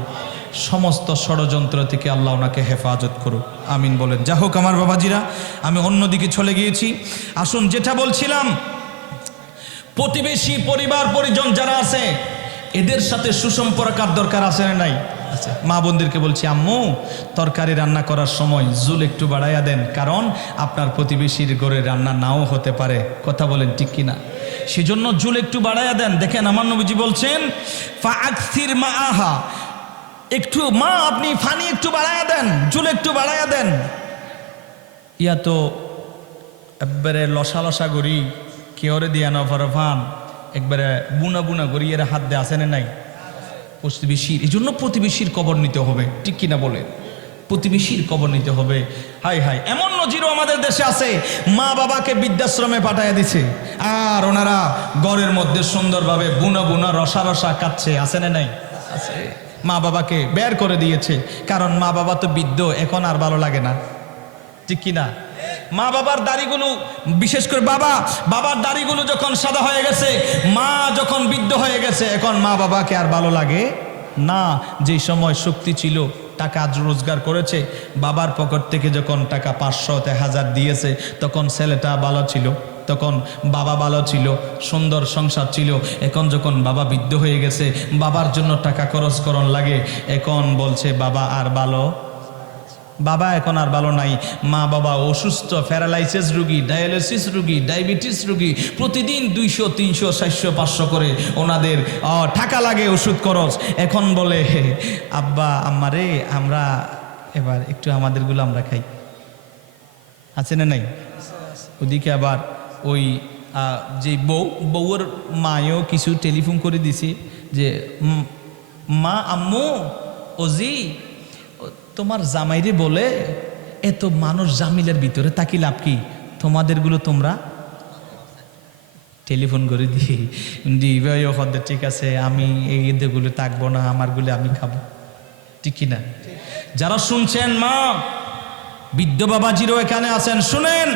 সমস্ত ষড়যন্ত্র থেকে আল্লাহ ওনাকে হেফাজত করুক, আমিন বলেন। যা হোক আমার বাবাজিরা, আমি অন্যদিকে চলে গিয়েছি। আসুন, যেটা বলছিলাম, প্রতিবেশী পরিবার পরিজন যারা আছে এদের সাথে সুসম্পর্কের দরকার আছে না নাই? আছে। মা বোনদেরকে বলছি, আম্মু তরকারি রান্না করার সময় জুল একটু বাড়াইয়া দেন, কারণ আপনার প্রতিবেশীর ঘরে রান্না নাও হতে পারে। কথা বলেন ঠিক কিনা? সেজন্য জুল একটু বাড়াইয়া দেন। দেখেন আমার নবীজি বলছেন, ফাআকসির মাআহা, একটু মা আপনি ফানি একটু বাড়াইয়া দেন, জুল একটু বাড়াইয়া দেন। ইয়া তো একবারে লসা লসা করি কেউরে দিয়া নফান, একবারে বুনা বুনা করি এর হাত দিয়ে আসেন নাই প্রতিবেশীর। এই জন্য প্রতিবেশীর কবর নিতে হবে, ঠিক কিনা বলে? প্রতিবেশীর খবর নিতে হবে। হাই হাই, এমন নজিরও আমাদের দেশে আছে, মা বাবাকে বৃদ্ধাশ্রমে পাঠাইয়া দিছে, আর ওনারা ঘরের মধ্যে সুন্দরভাবে বুনা বুনা রসা রসা কাচ্ছে। আছে না নাই? আছে। মা বাবাকে বের করে দিয়েছে, কারণ মা বাবা তো বৃদ্ধ, এখন আর ভালো লাগে না, ঠিক কিনা? মা বাবার দাড়িগুলো, বিশেষ করে বাবার দাড়িগুলো যখন সাদা হয়ে গেছে, মা যখন বৃদ্ধ হয়ে গেছে, এখন মা বাবাকে আর ভালো লাগে না। যে সময় শক্তি ছিল, টাকা রোজগার করেছে, বাবার পকেট থেকে যখন টাকা 500-1000 দিয়েছে, তখন ছেলেটা ভালো ছিল, তখন বাবা ভালো ছিল, সুন্দর সংসার ছিল। এখন যখন বাবা বৃদ্ধ হয়ে গেছে, বাবার জন্য টাকা খরচ করন লাগে, এখন বলছে বাবা এখন আর ভালো নাই। মা বাবা অসুস্থ, প্যারালাইসিস রুগী, ডায়ালিসিস রুগী, ডায়াবেটিস রুগী, প্রতিদিন 200, 300, 400, 500 করে ওনাদের টাকা লাগে ওষুধ খরচ। এখন বলে, আব্বা আম্মা রে, আমরা এবার একটু আমাদেরগুলো আমরা খাই। আছে না নাই? ওদিকে আবার ওই যে বউয়ের মায়ও কিছু টেলিফোন করে দিছে যে, মা, আম্মু, ওজি, তোমার জামাইরে বলে এত মানুষ জামিলের ভিতরে তাকি লাভ কি, তোমাদেরগুলো তোমরা টেলিফোন করে দিই হদ্দে, ঠিক আছে, আমি এই ঈদেগুলো থাকবো না, আমারগুলো আমি খাবো, ঠিক কিনা? যারা শুনছেন, মা, বৃদ্ধ বাবাজিরও এখানে আছেন, শুনেন,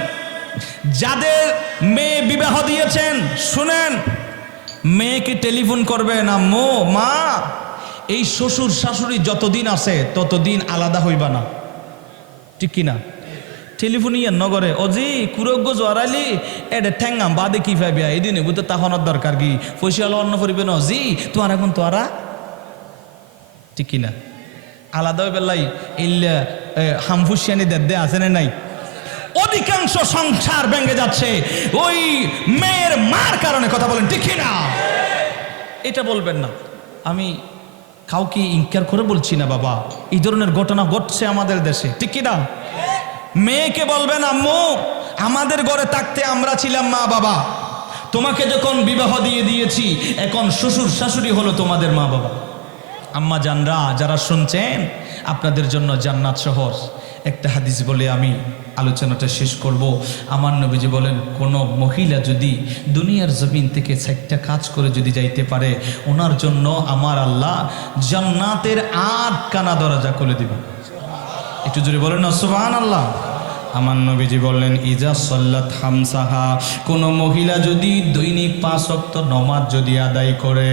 যাদের মেয়ে বিবাহ দিয়েছেন, শুনেন, মেয়েকে টেলিফোন করবেন, আম্মু, মা, এই শ্বশুর শাশুড়ি যতদিন আছে ততদিন আলাদা হইবা না, ঠিক কিনা? টেলিফোন ইয়ে নগরে, অজি কুরগ্য জোয়ারালি এটা ঠ্যাঙ্গাম বাদে কি ভাবিয়া এই দিনে বুঝতে তাহনার দরকার কি, পয়সা অন্য করিবে না, জি তোমার এখন তোরা, ঠিক কিনা? আলাদা হয়ে বেলাই ইল্লা হামফুসিয়ানি দে আছে না নাই? অধিকাংশ সংসার ভেঙে যাচ্ছে ওই মেয়ের মার কারণে। কথা বলেন, ঠিক কিনা? এটা বলবেন না, আমি কাউকে ইনকার করে বলছি না বাবা, এই ধরনের ঘটনা ঘটছে আমাদের দেশে, ঠিক কিনা? মেয়েকে বলবেন, আম্মু, আমাদের ঘরে থাকতে আমরা ছিলাম মা বাবা, তোমাকে যখন বিবাহ দিয়ে দিয়েছি, এখন শ্বশুর শাশুড়ি হলো তোমাদের মা বাবা। আম্মা জানরা যারা শুনছেন, আপনাদের জন্য জান্নাত শহর। একটা হাদিস বলে আমি আলোচনাটা শেষ করব। আমার নবীজি বলেন, কোনো মহিলা যদি দুনিয়ার জমিন থেকে 4টা কাজ করে যদি যাইতে পারে, ওনার জন্য আমার আল্লাহ জান্নাতের 8খানা দরজা খুলে দিবেন। একটু জোরে বলেন না সুবহানাল্লাহ। আমার নবীজি বললেন, ইজা সাল্লাত হামসাহা, কোনো মহিলা যদি দৈনিক 5 ওয়াক্ত নামাজ যদি আদায় করে,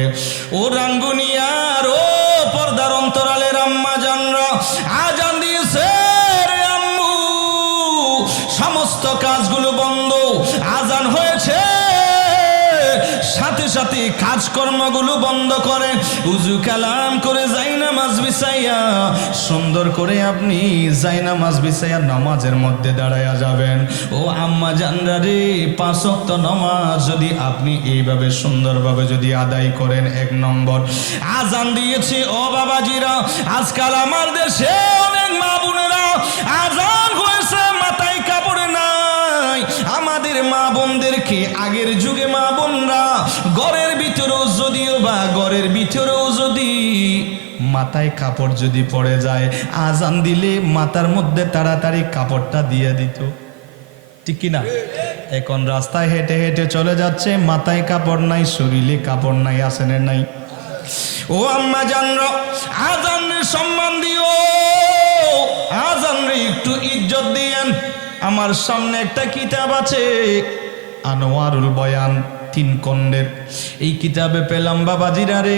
ও রাঙ্গুনিয়ার, ও পর্দার অন্তরালের আম্মা জানরা, আজান দিয়েছে রে আম্মু, সমস্ত কাজগুলো বন্ধ, আজান হয়েছে, সাথে সাথে কাজকর্মগুলো বন্ধ করে উজু কালাম করে জায়নামাজ বিছাইয়া, সুন্দর করে আপনি জায়নামাজ বিছাইয়া নামাজের মধ্যে দাঁড়ায়া যাবেন। ও আম্মা জানরা রে, 5 ওয়াক্ত নামাজ যদি আপনি এইভাবে সুন্দরভাবে যদি আদায় করেন, 1 নম্বর আজান দিয়েছে। ও বাবাজিরা, আজকাল আমার দেশে অনেক মা বোনেরা আজান হয়েছে, মাথায় কাপড় নাই। আমাদের মা বোনদেরকে, আগের যুগে মা বোনরা ঘরের ভিতরেও যদি মাথায় কাপড় যদি পড়ে যায়, আজান দিলে মাথার মধ্যে তাড়াতাড়ি কাপড়টা দিয়ে দিত, ঠিক কিনা? এখন রাস্তায় হেঁটে হেঁটে চলে যাচ্ছে, মাথায় কাপড় নাই, শরীরে কাপড় নাই, আসেনের নাই। ও আম্মা জানরা, আজানের সম্মান দিও, আজানরে একটু ইজ্জত দিয়েন। আমার সামনে একটা কিতাব আছে, আনোয়ারুল বয়ান, 3 খণ্ডের। এই কিতাবে পেলাম বাবাজিরা রে,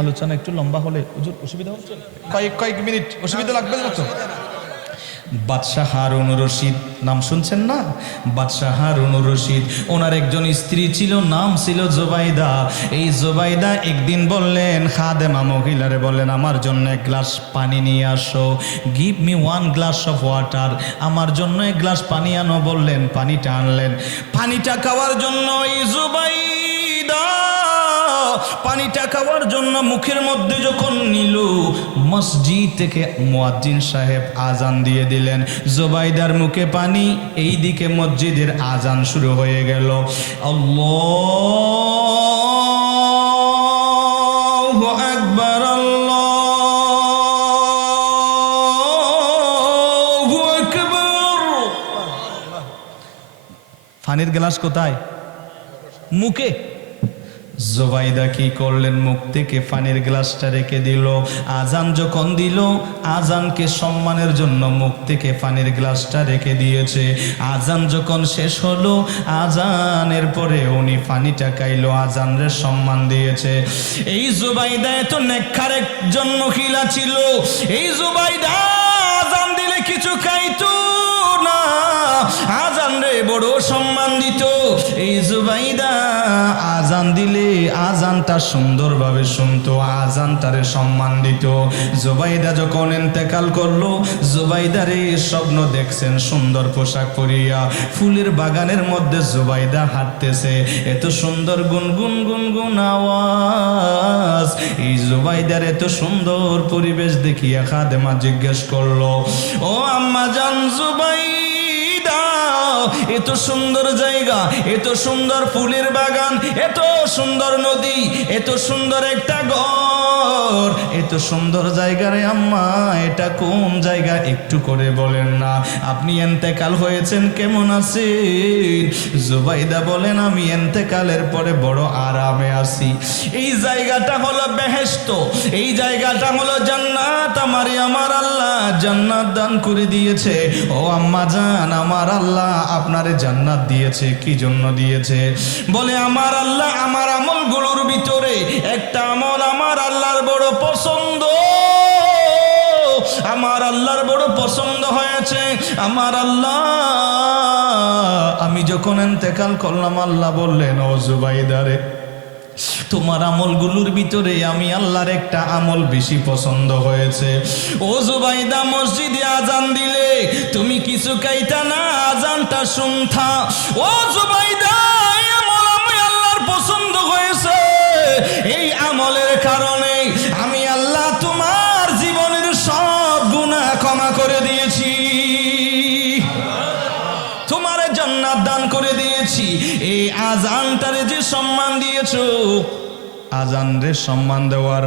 আলোচনা একটু লম্বা হলে হুজুর অসুবিধা হচ্ছে, কয়েক মিনিট অসুবিধা লাগবে না তো? বাদশাহ হারুন রশিদ নাম শুনছেন না? বাদশাহ হারুন রশিদ, ওনার একজন স্ত্রী ছিল, নাম ছিল জোবাইদা। এই জোবাইদা একদিন বললেন, খাদেমা মহিলারে বললেন, আমার জন্য 1 গ্লাস পানি নিয়ে আসো, give me 1 glass of water, আমার জন্য 1 গ্লাস পানি আনো। বললেন, পানিটা আনলেন। পানিটা খাওয়ার জন্য এই জোবাইদা পানিটা খাওয়ার জন্য মুখের মধ্যে যখন নিল, মসজিদ থেকে মুয়াজ্জিন সাহেব আজান দিয়ে দিলেন। জোবাইদার মুখে পানি, এই দিকে মসজিদের আজান শুরু হয়ে গেল। আল্লাহু আকবার, আল্লাহু পানির গ্লাস কোথায়? মুখে। জুবাইদা কি করলেন? মুখ থেকে পানির গ্লাসটা রেখে দিল। আজান যখন দিল, আজানকে সম্মানের জন্য মুখ থেকে পানির গ্লাসটা রেখে দিয়েছে। আজান যখন শেষ হলো, আজানের পরে উনি পানিটা খাইলো, আজানরে সম্মান দিয়েছে। এই জুবাইদা এত নেককার একজন মহিলা ছিল। এই জুবাইদা আজান দিলে কিছু খাইতো না, আজান রে বড় সম্মান দিত। এই জুবাইদা আজান দিলে আজানটা সুন্দরভাবে শুনতো, আজানটারে সম্মান দিত। জুবাইদা যখন ইন্তেকাল করলো, জুবাইদারে স্বপ্ন দেখছেন সুন্দর পোশাক পরিয়া ফুলের বাগানের মধ্যে জুবাইদা হাঁটতেছে, এত সুন্দর গুনগুন গুনগুন আওয়াজ। এই জুবাইদার এত সুন্দর পরিবেশ দেখিয়া খাদেমা জিজ্ঞেস করলো, ও আম্মা জান জুবাইদা, এত সুন্দর জায়গা, এত সুন্দর ফুলের বাগান, এত সুন্দর নদী, এত সুন্দর একটা ঘর, এত সুন্দর জায়গা রে আম্মা, এটা কোন জায়গা একটু করে বলেন না? আপনি ইন্তেকাল হয়েছেন, কেমন আছেন? জুবাইদা বলেন, আমি ইন্তেকালের পরে বড় আরামে আছি। এই জায়গাটা হলো বেহেশত, এই জায়গাটা হলো জান্নাত। আমার আল্লাহ জান্নাত দান করে দিয়েছে। ও আম্মা জান, আমার আল্লাহ আপনারে জান্নাত দিয়েছে, কি জন্য দিয়েছে? বলে, আমার আল্লাহ আমার আমলগুলোর ভিতরে একটা আমল আমার আল্লাহর বড় পছন্দ, আমার আল্লাহর বড় পছন্দ হয়েছে। আমার আল্লাহ, আমি যখন ইন্তেকাল করলাম, আল্লাহ বললেন, ও জুবাইদারে, তোমার আমলগুলোর ভিতরে আমি আল্লাহর একটা আমল বেশি পছন্দ হয়েছে। ও জুবাইদা, মসজিদে আজান দিলে তুমি কিছু খাইতা না, আজানটা শুনতা। ও জুবাইদা, এই আমল আমি আল্লাহর পছন্দ হয়েছে, এই আমলের কারণে আমি আল্লাহ তোমার জীবনের সব গুনাহ ক্ষমা করে দিয়েছি, তোমারে জান্নাত দান করে দিয়েছি। এই আজানটারে যে সম্মান দিয়েছো, আজানরে সম্মান দেওয়ার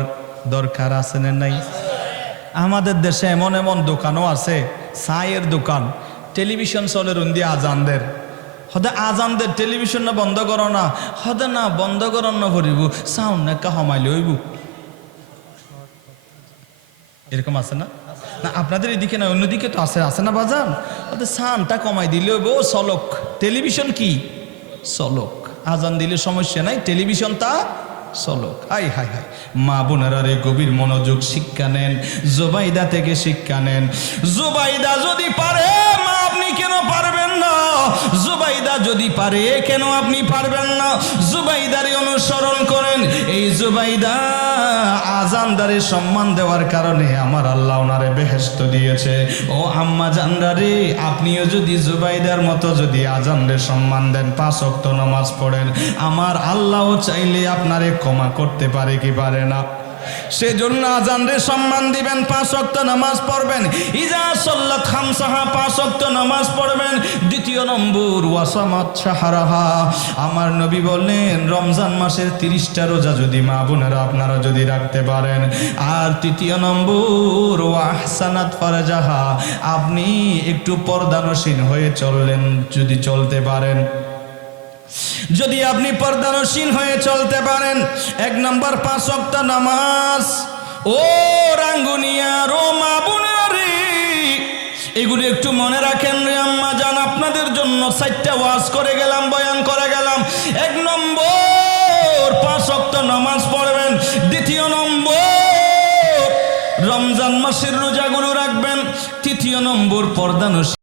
দরকার আছে না নাই? আমাদের দেশে এমন এমন দোকানও আছে, চায়ের দোকান, টেলিভিশন চলে রুন্দি আজানদের, হদে আজানদের টেলিভিশন না বন্ধ করো না, হদে না বন্ধ করো না, ভরিব সাউন্ড নাকা হমাইলে হইব, এরকম আছে না? না আপনাদের এদিকে না, অন্যদিকে তো আছে, আছে না বাজান? ওদের সাউন্ডটা কমাই দিলে হইব। চলক টেলিভিশন কি চলক, আজান দিলে সমস্যা নাই, টেলিভিশন তা চলক। হাই হাই হাই, মা বোনেরা রে, গভীর মনোযোগ শিক্ষা নেন, জুবাইদা থেকে শিক্ষা নেন। জুবাইদা যদি পারে, মা আপনি কেন পারবেন না? জুবাইদা যদি পারে, কেন আপনি পারবেন না? জুবাইদারে অনুসরণ করেন। এই জুবাইদা আজানদারে সম্মান দেওয়ার কারণে আমার আল্লাহ ওনারে বেহেশত দিয়েছে। ও আম্মা জানরা রে, আপনিও যদি জুবাইদার মতো যদি আজানরে সম্মান দেন, 5 ওয়াক্ত নামাজ পড়েন, আমার আল্লাহও চাইলে আপনারে ক্ষমা করতে পারে কি পারে না? সেজন্য আজানরে সম্মান দিবেন, 5 ওয়াক্ত নামাজ পড়বেন। ইজা সাল্লাত খামসাহা, 5 ওয়াক্ত নামাজ পড়বেন। দ্বিতীয় নম্বর, ওয়াসামাত শাহরাহা, আমার নবী বললেন, রমজান মাসের 30টা রোজা যদি মা বোনেরা আপনারা যদি রাখতে পারেন। আর তৃতীয় নম্বর, ওয়াহসানাত ফারজাহা, আপনি একটু পর্দানসীন হয়ে চললেন, যদি চলতে পারেন, যদি আপনি পর্দানসীন হয়ে চলতে পারেন। 1 নম্বর 5 ওয়াক্ত নামাজ। ও রাঙ্গুনিয়ার ও মা বোনেরা রে, এগুলো একটু মনে রাখেন রে আম্মা জান, আপনাদের জন্য 4টা ওয়াজ করে গেলাম, বয়ান করে গেলাম। 1 নম্বর 5 ওয়াক্ত নামাজ পড়বেন। দ্বিতীয় নম্বর, রমজান মাসের রোজাগুলো রাখবেন। তৃতীয় নম্বর, পর্দানসীন